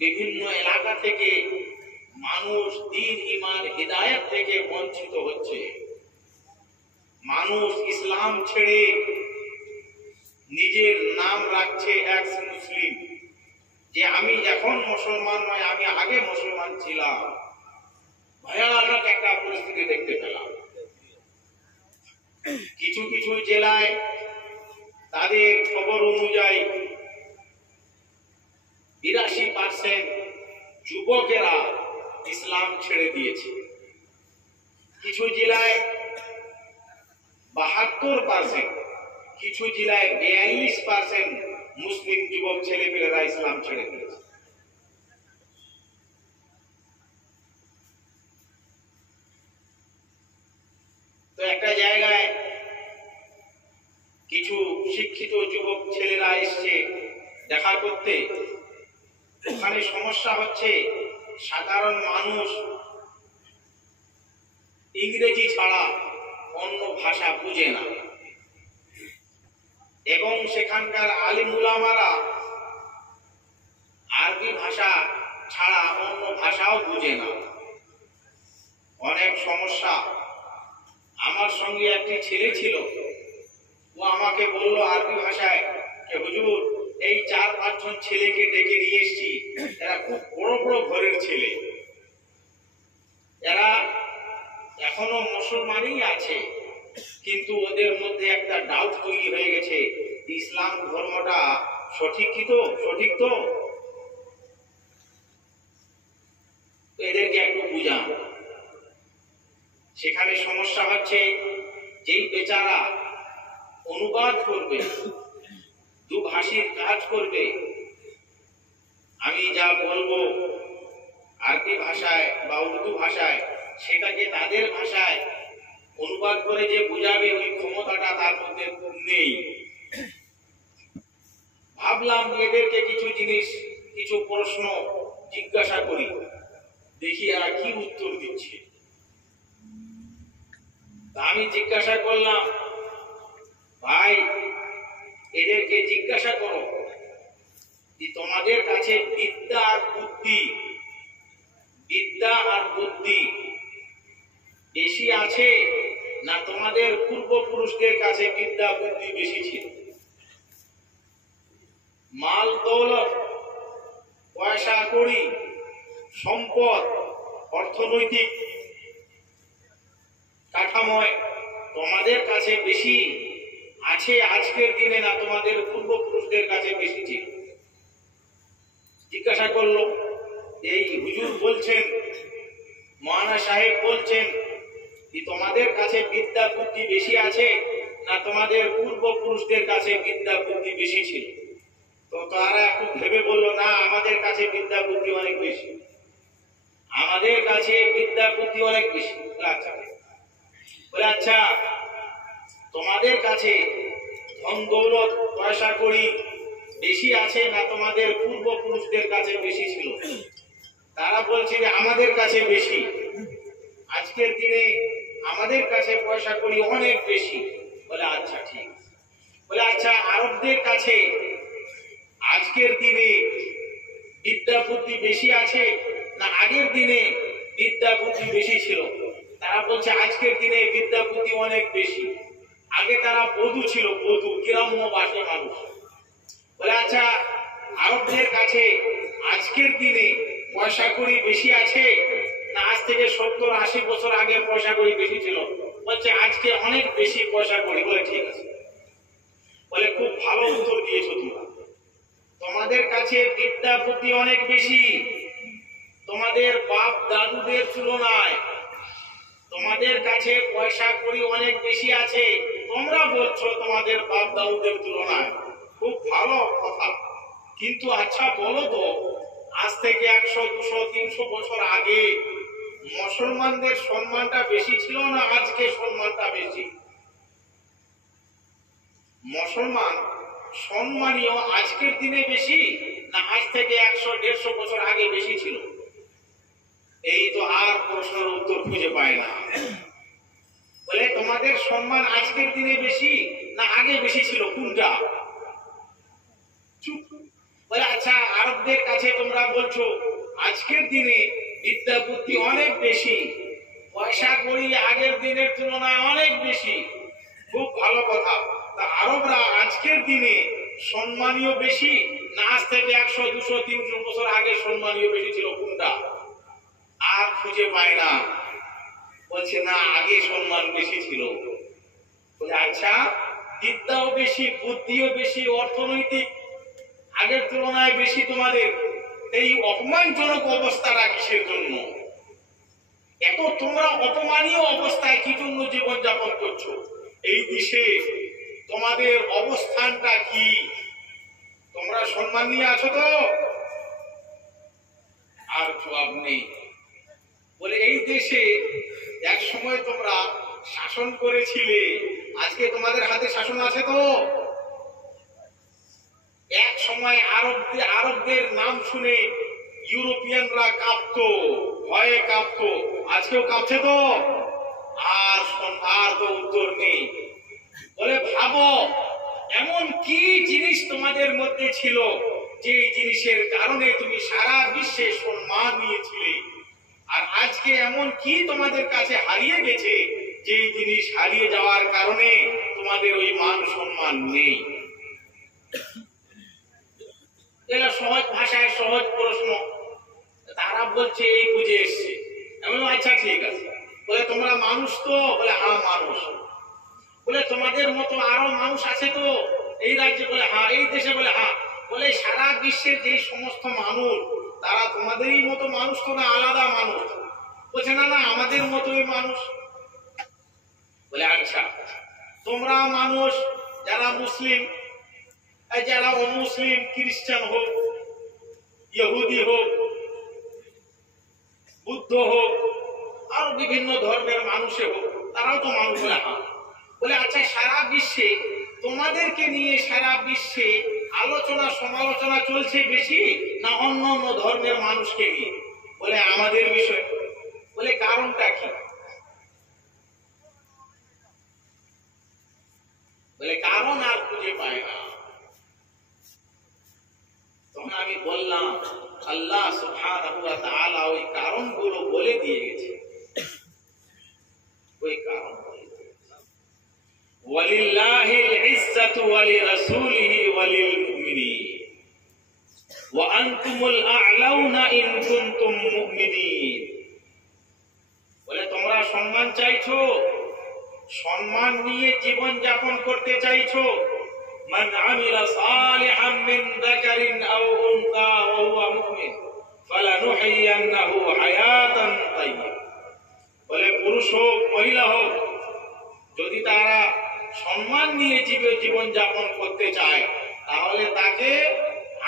বিভিন্ন এলাকা থেকে মানুষ দ্বীন ঈমান হিদায়াত থেকে বঞ্চিত হচ্ছে। মানুষ ইসলাম ছেড়ে নিজের নাম রাখছে এক্স মুসলিম, যে আমি এখন মুসলমান নয়, আমি আগে মুসলমান ছিলাম। ভয়ানক একটা পরিস্থিতি দেখতে পেলাম। কিছু কিছু জেলায় তাদের খবর অনুযায়ী 82% যুবকেরা ইসলাম ছেড়ে দিয়েছে। কিছু জেলায় 72%, কিছু জেলায় 42% মুসলিম যুবক ছেলেমেয়েরা ইসলাম ছেড়ে দিয়েছে। তো একটা জায়গায় কিছু শিক্ষিত যুবক ছেলেরা এসছে দেখা করতে। ওখানে সমস্যা হচ্ছে, সাধারণ মানুষ ইংরেজি ছাড়া অন্য ভাষা বুঝে না, এবং সেখানকার আলিম উলামারা আরবি ভাষা ছাড়া অন্য ভাষাও বুঝে না। অনেক সমস্যা। আমার সঙ্গে একটি ছেলে ছিল, ও আমাকে বলল আরবি ভাষায়, হুজুর এই 4-5 জন ছেলেকে ডেকে নিয়ে এসেছি, এরা খুব বড় বড় ঘরের ছেলে, এরা এখনো মুসলমানই আছে, কিন্তু ওদের মধ্যে একটা ডাউট তৈরি হয়ে গেছে, ইসলাম ধর্মটা সঠিক কি তো, সঠিক তো, এদেরকে একটু বুঝান। সেখানে সমস্যা হচ্ছে, যেই বেচারা অনুবাদ করবে, দুভাষীর কাজ করবে, আমি যা বলবো আরবি ভাষায় বা উর্দু ভাষায়, সেটাকে তাদের ভাষায় অনুবাদ করে যে বুঝাবে, ওই ক্ষমতাটা তার মধ্যে নেই। ভাবলাম এদেরকে কিছু জিনিস, কিছু প্রশ্ন জিজ্ঞাসা করি, দেখি এরা কি উত্তর দিচ্ছে। আমি জিজ্ঞাসা করলাম, ভাই এদেরকে জিজ্ঞাসা করো, তোমাদের কাছে বিদ্যা আর বুদ্ধি বেশি আছে, না তোমাদের পূর্বপুরুষদের কাছে বিদ্যা বুদ্ধি বেশি ছিল? মাল দৌলত, পয়সা কড়ি, সম্পদ, অর্থনৈতিক কাঠামোয় তোমাদের কাছে বেশি আছে আজকের দিনে, না তোমাদের পূর্বপুরুষদের কাছে বেশি ছিল? জিজ্ঞাসা করলো। এই হুজুর বলছেন, মাওলানা সাহেব বলছেন, তোমাদের কাছে বিদ্যা বুদ্ধি বেশি আছে, না তোমাদের পূর্বপুরুষদের কাছে বিদ্যা বুদ্ধি বেশি ছিল? তো তারা একটু ভেবে বললো, না আমাদের কাছে বিদ্যা বুদ্ধি অনেক বেশি, আমাদের কাছে বিদ্যা বুদ্ধি অনেক বেশি। আচ্ছা, বলে আচ্ছা তোমাদের কাছে ধন দৌলত পয়সা কড়ি বেশি আছে, না তোমাদের পূর্বপুরুষদের কাছে বেশি ছিল? তারা বলছে যে আমাদের কাছে বেশি, আজকের দিনে আমাদের কাছে পয়সা কড়ি অনেক বেশি। বলে আচ্ছা ঠিক। বলে আচ্ছা আরবদের কাছে আজকের দিনে বিদ্যা বুদ্ধি বেশি আছে, না আগের দিনে বিদ্যা বুদ্ধি বেশি ছিল? তারা বলছে আজকের দিনে বিদ্যা বুদ্ধি অনেক বেশি, আগে তারা বধূ ছিল, বধূ গ্রাম্য বাসী মানুষ। বলে আচ্ছা আরবদের কাছে আজকের দিনে পয়সা কড়ি বেশি আছে, না আজ থেকে 70-80 বছর আগে পয়সা কড়ি বেশি ছিল? বলছে আজকে অনেক বেশি পয়সা কড়ি। বলে ঠিক আছে। বলে খুব ভালো উত্তর দিয়েছো তোমরা, তোমাদের কাছে বিদ্যা বুদ্ধি অনেক বেশি তোমাদের বাপ দাদুদের তুলনায়, তোমাদের কাছে পয়সা কড়ি অনেক বেশি আছে, তোমরা বলছো তোমাদের বাপ দাদুদের তুলনায়। খুব ভালো কথা, কিন্তু আচ্ছা বলো তো, আজ থেকে 100, 200, 300 বছর আগে মুসলমানদের সম্মানটা বেশি ছিল, না আজকে সম্মানটা বেশি? মুসলমান সম্মানীয় আজকের দিনে বেশি, না আজ থেকে 100-150 বছর আগে বেশি ছিল? এই তো আর প্রশ্নের উত্তর খুঁজে পায় না। বলে তোমাদের সম্মান আজকের দিনে বেশি, না আগে বেশি ছিল, কোনটা? চুপ। বলে আচ্ছা আরবদের কাছে তোমরা বলছো আজকের দিনে বিদ্যা বুদ্ধি অনেক বেশি, পয়সা কড়ি আগের দিনের তুলনায় অনেক বেশি, খুব ভালো কথা। তা আরবরা আজকের দিনে সম্মানীয় বেশি না আজ থেকে 100, 200, 300 বছর আগে সম্মানীয় বেশি ছিল? কোনটা? আর খুঁজে পায় না। বলছে না, আগে সম্মান বেশি ছিল। বলে আচ্ছা বিদ্যাও বেশি, বুদ্ধিও বেশি, অর্থনৈতিক আগের তুলনায় বেশি তোমাদের, এই অপমানজনক অবস্থাটা কিসের জন্য? এত তোমরা অপমানীয় অবস্থায় কি জন্য জীবন যাপন করছো? এই দেশে তোমাদের অবস্থানটা কি? তোমরা সম্মান নিয়ে আছো তো? আর জবাব নেই। বলে এই দেশে এক সময় তোমরা শাসন করেছিলে, আজকে তোমাদের হাতে শাসন আছে তো? এক সময় আরবদের নাম শুনে ইউরোপিয়ানরা কাঁপতো, ভয়ে কাঁপতো, আজকেও কাঁপছে তো? আর তো উত্তর নেই। বলে ভাবো এমন কি জিনিস তোমাদের মধ্যে ছিল যে জিনিসের কারণে তুমি সারা বিশ্বে সম্মান নিয়েছিলে, আর আজকে এমন কি তোমাদের কাছে হারিয়ে গেছে যে জিনিস হারিয়ে যাওয়ার কারণে তোমাদের ওই মান সম্মান নেই? এটা সহজ ভাষায় সহজ প্রশ্ন। তারা বলছে এই বুঝে এসছে। এমন আচ্ছা ঠিক আছে। বলে তোমরা মানুষ তো? বলে হ্যাঁ মানুষ। বলে তোমাদের মতো আরো মানুষ আছে তো এই রাজ্যে? বলে হ্যাঁ। এই দেশে? বলে হ্যাঁ। বলে সারা বিশ্বের যে সমস্ত মানুষ তারা তোমাদেরই মতো মানুষ তো না আলাদা মানুষ? বলছে না না, আমাদের মতোই মানুষ। বলে আচ্ছা তোমরা মানুষ, যারা মুসলিম, যারা অমুসলিম, খ্রিস্টান হোক, ইহুদি হোক, বুদ্ধ হোক, আর বিভিন্ন ধর্মের মানুষে হোক, তারাও তো মানুষ। বলে হ্যাঁ। বলে আচ্ছা সারা বিশ্বে তোমাদেরকে নিয়ে সারা বিশ্বে আলোচনা সমালোচনা চলছে বেশি না অন্য অন্য ধর্মের মানুষকে নিয়ে? বলে আমাদের বিষয়। বলে কারণটা কি? বলে কারণ আর খুঁজে পায় না। তখন আমি বললাম আল্লাহ সুবহানাহু ওয়া তাআলা ওই কারণগুলো বলে দিয়ে গেছে। ওই কারণ ওয়ালিল্লাহিল ইজ্জাতু ওয়া লিরাসূলিহি ওয়া লিল মুমিনিন ওয়া আনতুমুল আ'লাউনা ইন কুনতুম মুমিনিন। বলে তোমরা সম্মান চাইছো, সম্মান নিয়ে জীবন যাপন করতে চাইছো। মান আমিলা সালিহাম মিন যাকারিন আও উনসা ওয়া হুয়া মুমিন ফালানুহয়িয়ান্নাহু হায়াতান তাইয়্যিবা। বলে পুরুষ হোক মহিলা হোক, যদি তারা সম্মান নিয়ে জীবন যাপন করতে চায় তাহলে তাকে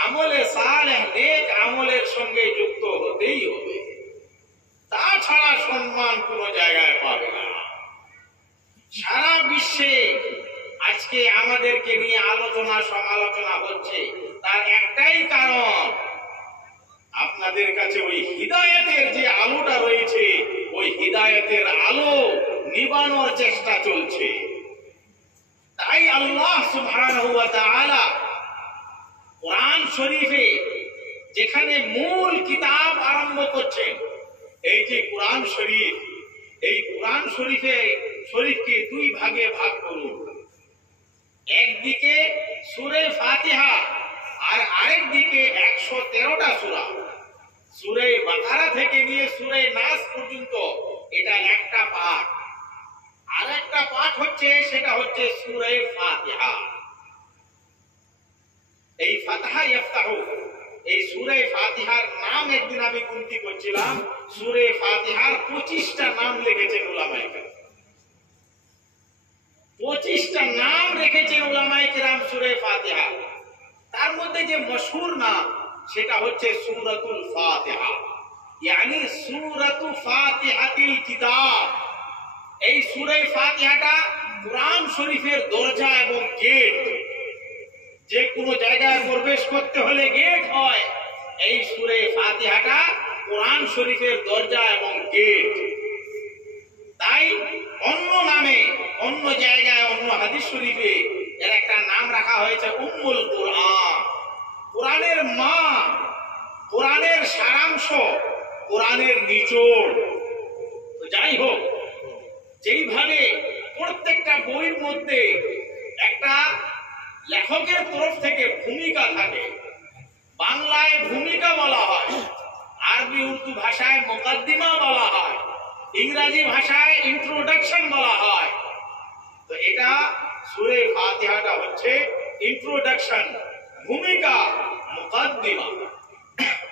আমলে সালেহ, নেক আমলের সঙ্গে যুক্ত হতেই হবে। তাছাড়া সম্মান কোনো জায়গায় পাবে না। সারা বিশ্বে আজকে আমাদেরকে নিয়ে আলোচনা সমালোচনা হচ্ছে, তার একটাই কারণ, আপনাদের কাছে ওই হিদায়াতের যে আলোটা রয়েছে, ওই হিদায়াতের আলো নিবানোর চেষ্টা চলছে। তাই আল্লাহ সুবহানাহু ওয়া তাআলা কোরআন শরীফে যেখানে মূল কিতাব আরম্ভ করছেন, এই যে কোরআন শরীফ, এই কোরআন শরীফকে দুই ভাগে ভাগ করুন। একদিকে সূরা ফাতিহা আর আরেক দিকে 113টা সূরা। সূরা বাকারা থেকে নিয়ে সূরা নাস পর্যন্ত এটা একটা পাঠ। আর একটা পাঠ হচ্ছে, সেটা হচ্ছে সূরা ফাতিহা। এই ফাতিহা ইফতাহু, এই সূরা ফাতিহার নাম একদিন আমি গুনতি করছিলাম, সূরা ফাতিহার 25টা নাম লিখেছেন উলামায়ে কেরাম। 25টা নাম রেখেছেন উলামায়ে কেরাম সূরা ফাতিহা। তার মধ্যে যে মশহুর নাম সেটা হচ্ছে সূরাতুল ফাতিহা, ইয়ানি সূরাতু ফাতিহাতিল কিতাব। এই সূরা ফাতিহাটা কোরআন শরীফের দরজা এবং গেট। যে কোনো জায়গায় প্রবেশ করতে হলে গেট হয়, এই সূরা ফাতিহাটা কোরআন শরীফের দরজা এবং গেট। তাই অন্য নামে, অন্য জায়গায়, অন্য হাদিস শরীফে এর একটা নাম রাখা হয়েছে উম্মুল কোরআন। কোরআনের মা, কোরআনের সারাংশ, কোরআনের নিচোড়। তো যাই হোক, যেইভাবে প্রত্যেকটা বইয়ের মধ্যে একটা লেখকের তরফ থেকে ভূমিকা থাকে, বাংলায় ভূমিকা বলা হয়, আরবি উর্দু ভাষায় মুকদ্দিমা বলা হয়, ইংরেজি ভাষায় ইন্ট্রোডাকশন বলা হয়। তো এটা সূরা ফাতিহাটা হচ্ছে ইন্ট্রোডাকশন, ভূমিকা, মুকদ্দিমা।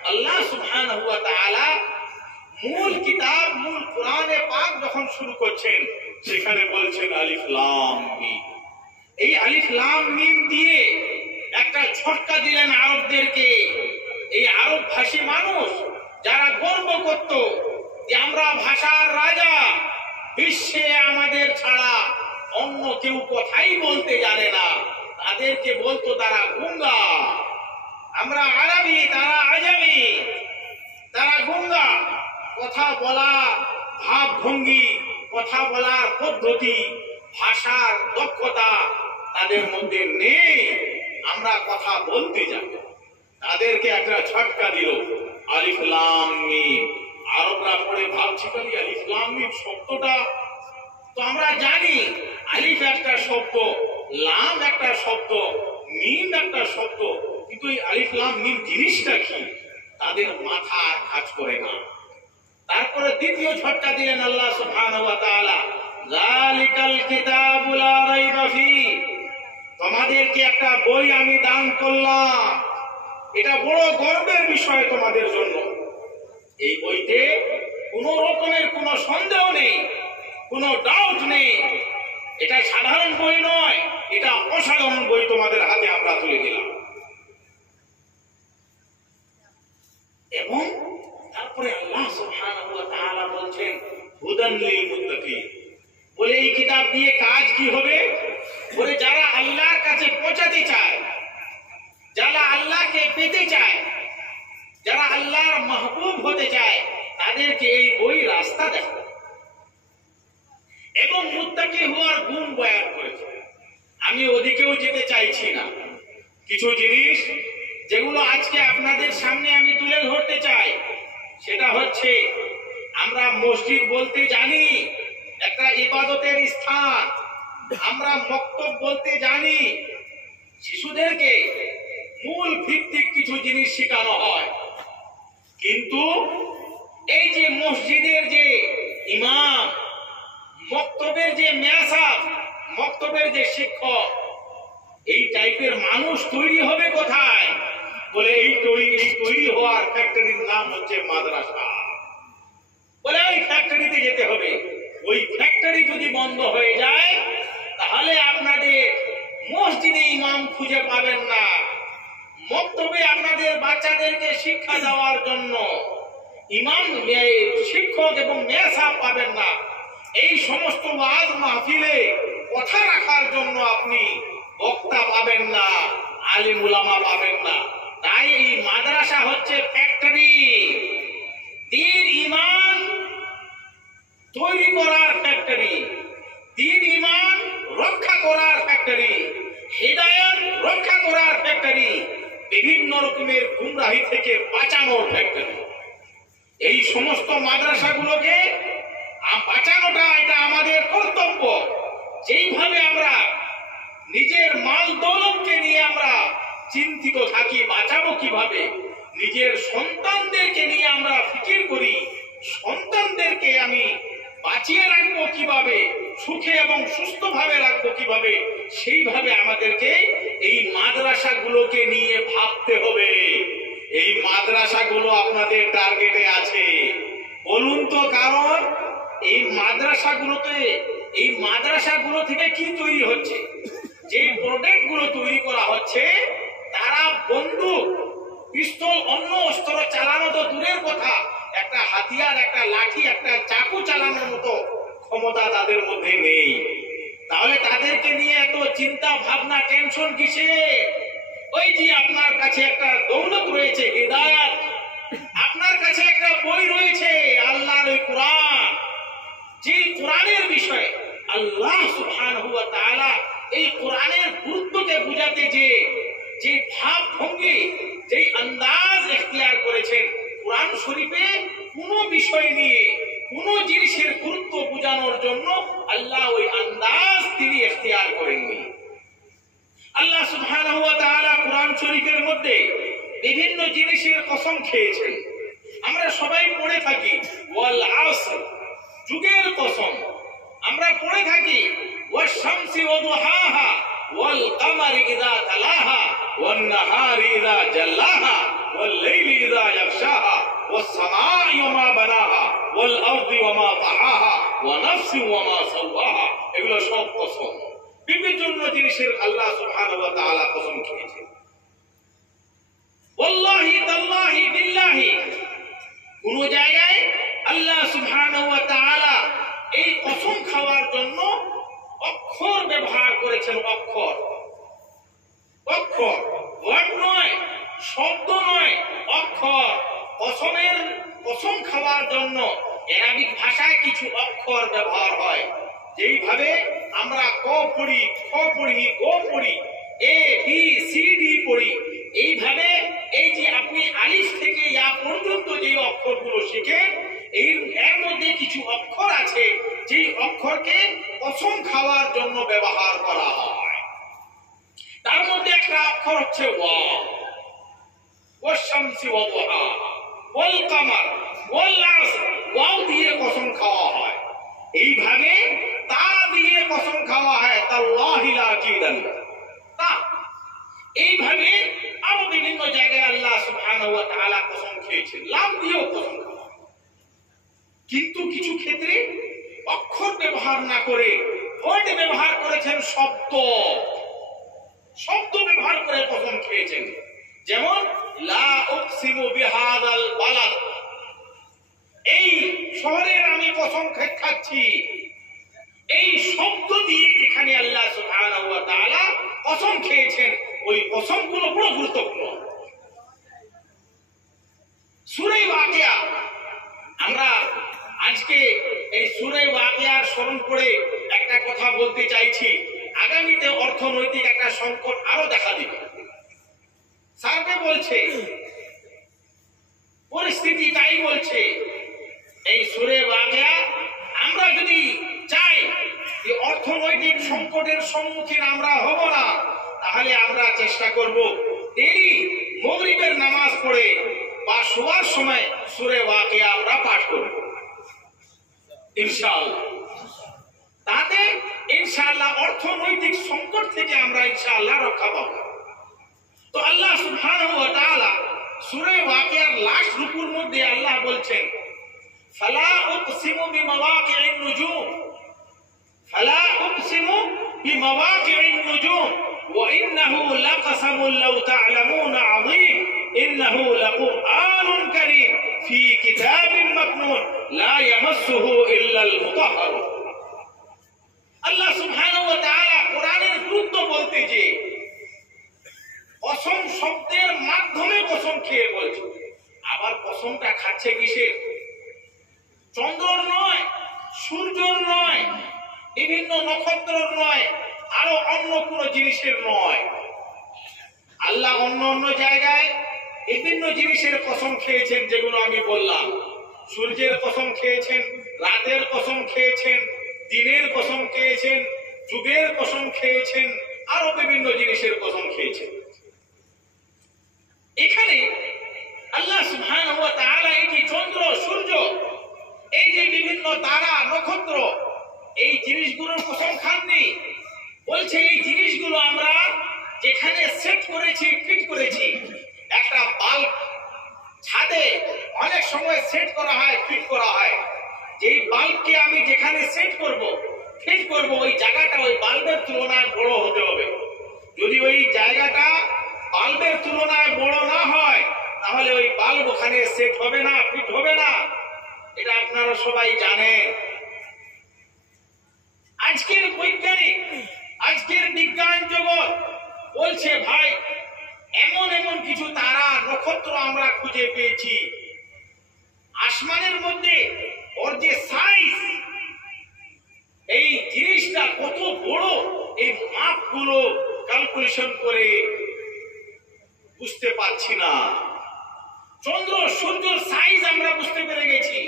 আল্লাহ সুবহানাহু ওয়া তাআলা মূল কিতাব, মূল কোরআনে পাক যখন শুরু করছেন, সেখানে বলছেন আলিফ লাম মিম। এই আলিফ লাম মিম দিয়ে একটা ছটকা দিলেন আরবদেরকে। এই আরব ভাষী মানুষ যারা গর্ব করত যে আমরা ভাষার রাজা, বিশ্বে আমাদের ছাড়া অন্য কেউ কথাই বলতে জানে না, তাদেরকে বলতো তারা গুঙ্গা। আমরা আরবি, তারা আজামি, তারা গুঙ্গা। কথা বলা ভাবভঙ্গি, কথা বলার পদ্ধতি, ভাষার দক্ষতা তাদের মধ্যে নেই। আমরা কথা বলতে জানি। তাদেরকে একটা ছটকা দিল, আলিফ লাম মিম। আরবরা পড়ে ভাবছি খালি আলিফ লাম মিম শব্দটা তো আমরা জানি, আলিফ একটা শব্দ, লাম একটা শব্দ, মিম একটা শব্দ, কিন্তু এই আলিফ লাম মিম জিনিসটা কি তাদের মাথা আর কাজ করে না। তারপরে দ্বিতীয় ঝটকা দিলেন আল্লাহ সুবহানাহু ওয়া তাআলা, যালিকাল কিতাবু লা রাইবা ফীহি। তোমাদেরকে একটা বই আমি দান করলাম, এটা বড় গর্বের বিষয় তোমাদের জন্য। এই বইতে কোনো রকমের কোনো সন্দেহ নেই, কোনো ডাউট নেই। এটা সাধারণ বই নয়, এটা অসাধারণ বই তোমাদের হাতে আমরা তুলে দিলাম। এবং তারপরে আল্লাহ সুবহানাহু ওয়া তাআলা বলছেন হুদান লিল মুত্তাকিন। বলে এই কিতাব দিয়ে কাজ কি হবে? বলে যারা আল্লাহর কাছে পৌঁছাতে চায়, যারা আল্লাহকে পেতে চায়, যারা আল্লাহর মাহবুব হতে চায়, তাদেরকে এই বই রাস্তা দেখাবে। এবং মুত্তাকি হওয়ার গুণ বয়ান করেছে। আমি ওদিকেও যেতে চাইছি না। কিছু জিনিস যেগুলো আজকে আপনাদের সামনে আমি তুলে ধরতে চাই, সেটা হচ্ছে আমরা মসজিদ বলতে জানি একটা ইবাদতের স্থান, আমরা মক্তব বলতে জানি, শিশুদেরকে মূল ভিত্তিক কিছু জিনিস শেখানো হয়। কিন্তু এই যে মসজিদের যে ইমাম, মক্তবের যে মেয়াসাব, মক্তবের যে শিক্ষক, এই টাইপের মানুষ তৈরি হবে কোথায়? বলে এই তৈরি হওয়ার ফ্যাক্টরির নাম হচ্ছে মাদ্রাসা। বলে ওই ফ্যাক্টরিতে যেতে হবে। ওই ফ্যাক্টরি যদি বন্ধ হয়ে যায়, তাহলে আপনাদের মসজিদে ইমাম খুঁজে পাবেন না, মক্তবে আপনাদের বাচ্চাদেরকে শিক্ষা দেওয়ার জন্য ইমাম, শিক্ষক এবং মেসাব পাবেন না। এই সমস্ত ওয়াজ মাহফিলে কথা রাখার জন্য আপনি বক্তা পাবেন না, আলিম উলামা পাবেন না। তাই এই মাদ্রাসা হচ্ছে ফ্যাক্টরি, দ্বীন ঈমান তৈরি করার ফ্যাক্টরি, দ্বীন ঈমান রক্ষা করার ফ্যাক্টরি, হিদায়াত রক্ষা করার ফ্যাক্টরি, বিভিন্ন রকমের গুমরাহি থেকে বাঁচানোর ফ্যাক্টরি। এই সমস্ত মাদ্রাসাগুলোকে বাঁচানোটা এটা আমাদের কর্তব্য। যেইভাবে আমরা নিজের মাল দৌলতকে নিয়ে আমরা চিন্তিত থাকি বাঁচাবো কিভাবে, নিজের সন্তানদেরকে নিয়ে আমরা ফিকির করি সন্তানদেরকে আমি বাঁচিয়ে রাখবো কিভাবে, সুখে এবং সুস্থভাবে রাখবো কিভাবে, সেইভাবে আমাদেরকে এই মাদ্রাসাগুলোকে নিয়ে ভাবতে হবে। এই মাদ্রাসাগুলো আপনাদের টার্গেটে আছে বলুন তো? কারণ এই মাদ্রাসাগুলো থেকে কি তৈরি হচ্ছে? যে প্রোডাক্ট গুলো তৈরি করা হচ্ছে, তারা বন্দুক, পিস্তল, অন্য অস্ত্র চালানো তো দূরের কথা, একটা হাতিয়ার, একটা লাঠি, একটা চাকু চালানোর মতো ক্ষমতা তাদের মধ্যে নেই। তাহলে তাদেরকে নিয়ে এত চিন্তা ভাবনা, টেনশন কিসে? ওই যে আপনার কাছে একটা দৌলত রয়েছে, হিদায়াত, আপনার কাছে একটা বই রয়েছে আল্লাহর ওই কোরআন, যে কোরআনের বিষয়ে আল্লাহ সুবহানাহু ওয়া তাআলা এই কোরআনের গুরুত্বকে বুঝাতে যে যে ভাব ভঙ্গি, যে আন্দাজ এখতিয়ার করেছেন কোরআন শরীফে কোন বিষয় নিয়ে কোন জিনিসের গুরুত্ব বোঝানোর জন্য আল্লাহ ওই আন্দাজ তিনি এখতিয়ার করেননি। আল্লাহ সুবহানাহু ওয়া তাআলা কোরআন শরীফের মধ্যে বিভিন্ন জিনিসের কসম খেয়েছেন। আমরা সবাই পড়ে থাকি ওয়াল আসর, যুগের কসম। আমরা পড়ে থাকি ওয়াশ শামসি ওয়া দুহাহা ওয়াল কামারি ইযা তালাহা ওয়ান নাহারি ইযা জাল্লাহা ওয়াল লাইলি ইযা ইয়াগশাহা ওয়াস সামাই ওয়া মা বানাহা ওয়াল আরদি ওয়া মা তাহাহা ওয়া নাফসি ওয়া মা সাওয়াহা। এগুলো সব কসম, বিভিন্ন জিনিসের আল্লাহ সুবহানাহু ওয়া তাআলা কসম খেয়েছেন। ওয়াল্লাহি তাল্লাহি বিল্লাহি, কোন জায়গায় আল্লাহ সুবহানাহু ওয়া তাআলা এই কসম খাওয়ার জন্য অক্ষর ব্যবহার করেছেন। অক্ষর, অক্ষর, ওয়ার্ড নয়, শব্দ নয়, অক্ষর। কসমের কসম খাওয়ার জন্য আরবিক ভাষায় কিছু অক্ষর ব্যবহার হয়। যেইভাবে আমরা ক পড়ি, খ পড়ি, গ পড়ি, এ বি সি ডি পড়ি, এইভাবে এই যে আপনি আলিফ থেকে ইয়া পর্যন্ত যে অক্ষরগুলো শিখেন, এর মধ্যে কিছু অক্ষর আছে যেই অক্ষরকে কসম খাওয়ার জন্য ব্যবহার করা হয়। তার মধ্যে একটা অক্ষর হচ্ছে ওয়াও, ওয়াশ শামসি ওয়া দুহাহা ওয়াল কামার ওয়াল আসর, ওয়াও দিয়ে কসম খাওয়া হয়। এইভাবে তা দিয়ে কসম খাওয়া হয়, তাল্লাহি লা আকিদান্না তা। এইভাবে আরো বিভিন্ন জায়গায় আল্লাহ সুবহানাহু ওয়া তাআলা কসম খেয়েছেন, লাম দিয়েও কসম খাওয়া। কিন্তু কিছু ক্ষেত্রে অক্ষর ব্যবহার না করে ওয়ার্ড ব্যবহার করেছেন, শব্দ, শব্দ ব্যবহার করে কসম খেয়েছেন। যেমন লা উকসিমু বিহাদাল বালাদ, এই শহরের আমি কসম খাচ্ছি। এই শব্দ দিয়ে যেখানে আল্লাহ সুবহানাহু ওয়া তাআলা কসম খেয়েছেন, ওই কসমগুলো বড় গুরুত্বপূর্ণ। সূরা ওয়াকিয়া, আমরা আজকে এই সূরা ওয়াকিয়ার স্মরণ করে একটা কথা বলতে চাইছি। আগামীতে অর্থনৈতিক একটা সংকট আরো দেখা দিবে। সার্ভে বলছে, পরিস্থিতি তাই বলছে। এই সূরা ওয়াকিয়া আমরা যদি চাই যে অর্থনৈতিক সংকটের সম্মুখীন আমরা হব না, তাহলে আমরা চেষ্টা করব ডেইলি মাগরিবের নামাজ পড়ে বা শোয়ার সময় সূরা ওয়াকিয়া আমরা পাঠ করব ইনশাআল্লাহ। তাতে ইনশাআল্লাহ অর্থনৈতিক সংকট থেকে আমরা ইনশাআল্লাহ রক্ষা পাবো। তো আল্লাহ সুবহানাহু ওয়া তাআলা সূরা ওয়াকিয়ার লাস্ট রুকুর মধ্যে আল্লাহ বলছেন, ফালা উকসিমু বিমাওয়াকি'ন নুজুম, ফালা উকসিমু বিমাওয়াকি'ন নুজুম ওয়া ইন্নাহু লাকাসামুন লাউ তা'লামুনা 'আযীম ইন্নাহু লাকুরআনুন কারীম ফি কিতাবিন মাকনুন লা ইয়ামাসসুহু ইল্লাল মুতাহহারুন। আল্লাহ সুবহানাহু ওয়া তাআলা কোরআনের গুরুত্ব বলতে যে কসম শব্দের মাধ্যমে কসম খেয়ে বলছে। আবার কসমটা খাচ্ছে কিসের? চন্দ্রর নয়, সূর্যর নয়, বিভিন্ন নক্ষত্রর নয়, আরো অন্য কোন জিনিসের নয়। আল্লাহ অন্য অন্য জায়গায় বিভিন্ন জিনিসের কসম খেয়েছেন, যেগুলো আমি বললাম। সূর্যের কসম খেয়েছেন, রাতের কসম খেয়েছেন, দিনের কসম খেয়েছেন, যুগের কসম খেয়েছেন, আরো বিভিন্ন জিনিসের কসম খেয়েছেন। এখানে আল্লাহ সুবহানাহু ওয়া তাআলা এই যে চন্দ্র, সূর্য, এই যে বিভিন্ন তারা, নক্ষত্র, এই জিনিসগুলোর কসম খাননি। বলছে এই জিনিসগুলো আমরা যেখানে সেট করেছি, ফিট করেছি। একটা বাল্ব ছাদে অনেক সময় সেট করা হয়, ফিট করা হয়। যেই বাল্বকে আমি যেখানে সেট করব, ফিট করব, ওই জায়গাটা ওই বাল্বের তুলনায় বড় হতে হবে। যদি ওই জায়গাটা বাল্বের তুলনায় বড় না হয়, তাহলে ওই বাল্ব ওখানে সেট হবে না, ফিট হবে না। এটা আপনারা সবাই জানেন। আজকের বৈজ্ঞানিক, আজকের বিজ্ঞান জগৎ বলছে, ভাই এমন এমন কিছু তারা, নক্ষত্র আমরা খুঁজে পেয়েছি আসমানের মধ্যে। ওর যে সাইজ, এই জিনিসটা কত বড়, এই মাপগুলো ক্যালকুলেশন করে বুঝতে পারছি না। চন্দ্র সূর্যের সাইজ আমরা বুঝতে পেরে গেছি,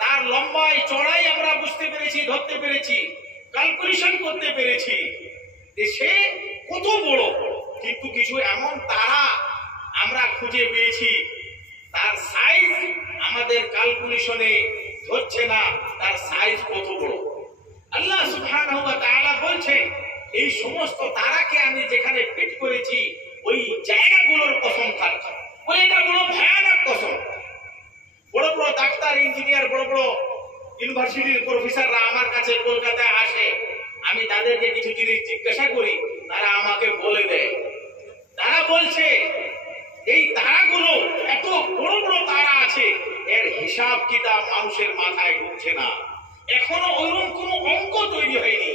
তার লম্বাই চড়াই আমরা বুঝতে পেরেছি, ধরতে পেরেছি, ক্যালকুলেশন করতে পেরেছি যে সে কত বড়। কিন্তু কিছু এমন তারা আমরা খুঁজে পেয়েছি তার সাইজ আমাদের ক্যালকুলেশনে ধরছে না, তার সাইজ কত বড়। আল্লাহ সুবহানাহু ওয়া তাআলা বলছেন এই সমস্ত তারাকে আমি যেখানে ফিট করেছি ওই জায়গাগুলোর কসম খাচ্ছি, ওই জায়গাগুলো ভয়ানক কসম। বড় বড় ডাক্তার, ইঞ্জিনিয়ার, বড় বড় ইউনিভার্সিটির প্রফেসররা আমার কাছে কলকাতায় আসে, আমি তাদেরকে কিছু জিনিস জিজ্ঞাসা করি, তারা আমাকে বলে দেয়। তারা বলছে এই তারাগুলো এত বড় বড় তারা আছে, এর হিসাব কিতাব মানুষের মাথায় ঢুকছে না। এখনো ওইরকম কোনো অঙ্ক তৈরি হয়নি,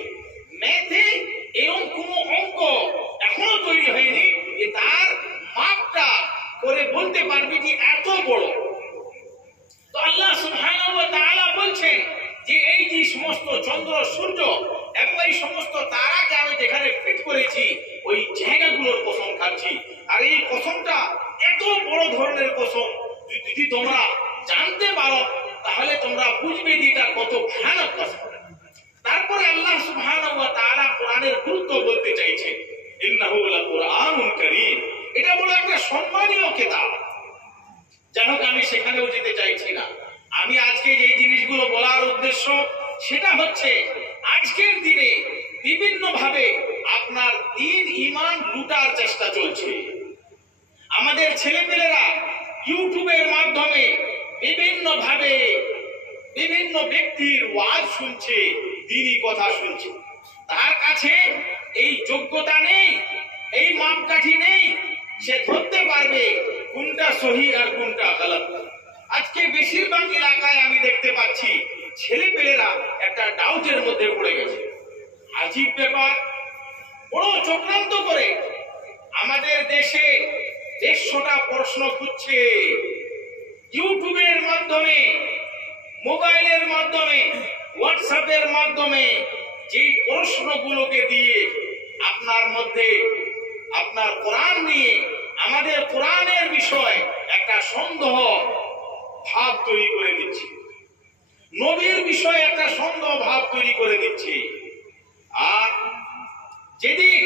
ম্যাথে এরকম কোনো অঙ্ক এখনো তৈরি হয়নি যে তার মাপটা করে বলতে পারবে যে এত বড়। তো আল্লাহ সুবহানাহু ওয়া তাআলা বলছেন যে এই যে সমস্ত চন্দ্র সূর্য এবং এই সমস্ত তারাকে আমি যেখানে ফিট করেছি ওই জায়গাগুলোর কসম খাচ্ছি। আর এই কসমটা এত বড় ধরনের কসম, যদি তোমরা জানতে পারো তাহলে তোমরা বুঝবে যে এটা কত ভয়ানক কসম। তারপরে আল্লাহ সুবহানাহু ওয়া তাআলা কোরআনের গুরুত্ব বলতে চাইছেন, ইন্নাহু লাকুরআনুন কারীম, এটা বড় একটা সম্মানীয় কিতাব। যাই হোক, আমি সেখানেও যেতে চাইছি না। আমি আজকে যে জিনিসগুলো বলার উদ্দেশ্য সেটা হচ্ছে আজকের দিনে বিভিন্ন ভাবে আপনার দ্বীন ঈমান লুটার চেষ্টা চলছে। আমাদের ছেলেপেলেরা ইউটিউবের মাধ্যমে বিভিন্ন ভাবে বিভিন্ন ব্যক্তির ওয়াজ শুনছে, দ্বীনি কথা শুনছে। তার কাছে এই যোগ্যতা নেই, এই মাপকাঠি নেই, সে ধরতে পারবে কোনটা সহি আর কোনটা গলত। আজকে বেশিরভাগ এলাকায় আমি দেখতে পাচ্ছি ছেলেপেলেরা একটা ডাউটের মধ্যে পড়ে গেছে। আজীব ব্যাপার, বড় চক্রান্ত করে আমাদের দেশে 150টা প্রশ্ন খুঁজছে ইউটিউবের মাধ্যমে, মোবাইলের মাধ্যমে, হোয়াটসঅ্যাপের মাধ্যমে। যে প্রশ্নগুলোকে দিয়ে আপনার মধ্যে আপনার কোরআন নিয়ে, আমাদের কোরআনের বিষয় একটা সন্দেহ ভাব তৈরি করে দিচ্ছে, নবীর বিষয়ে একটা সন্দেহ ভাব তৈরি করে দিচ্ছে। আর যেদিন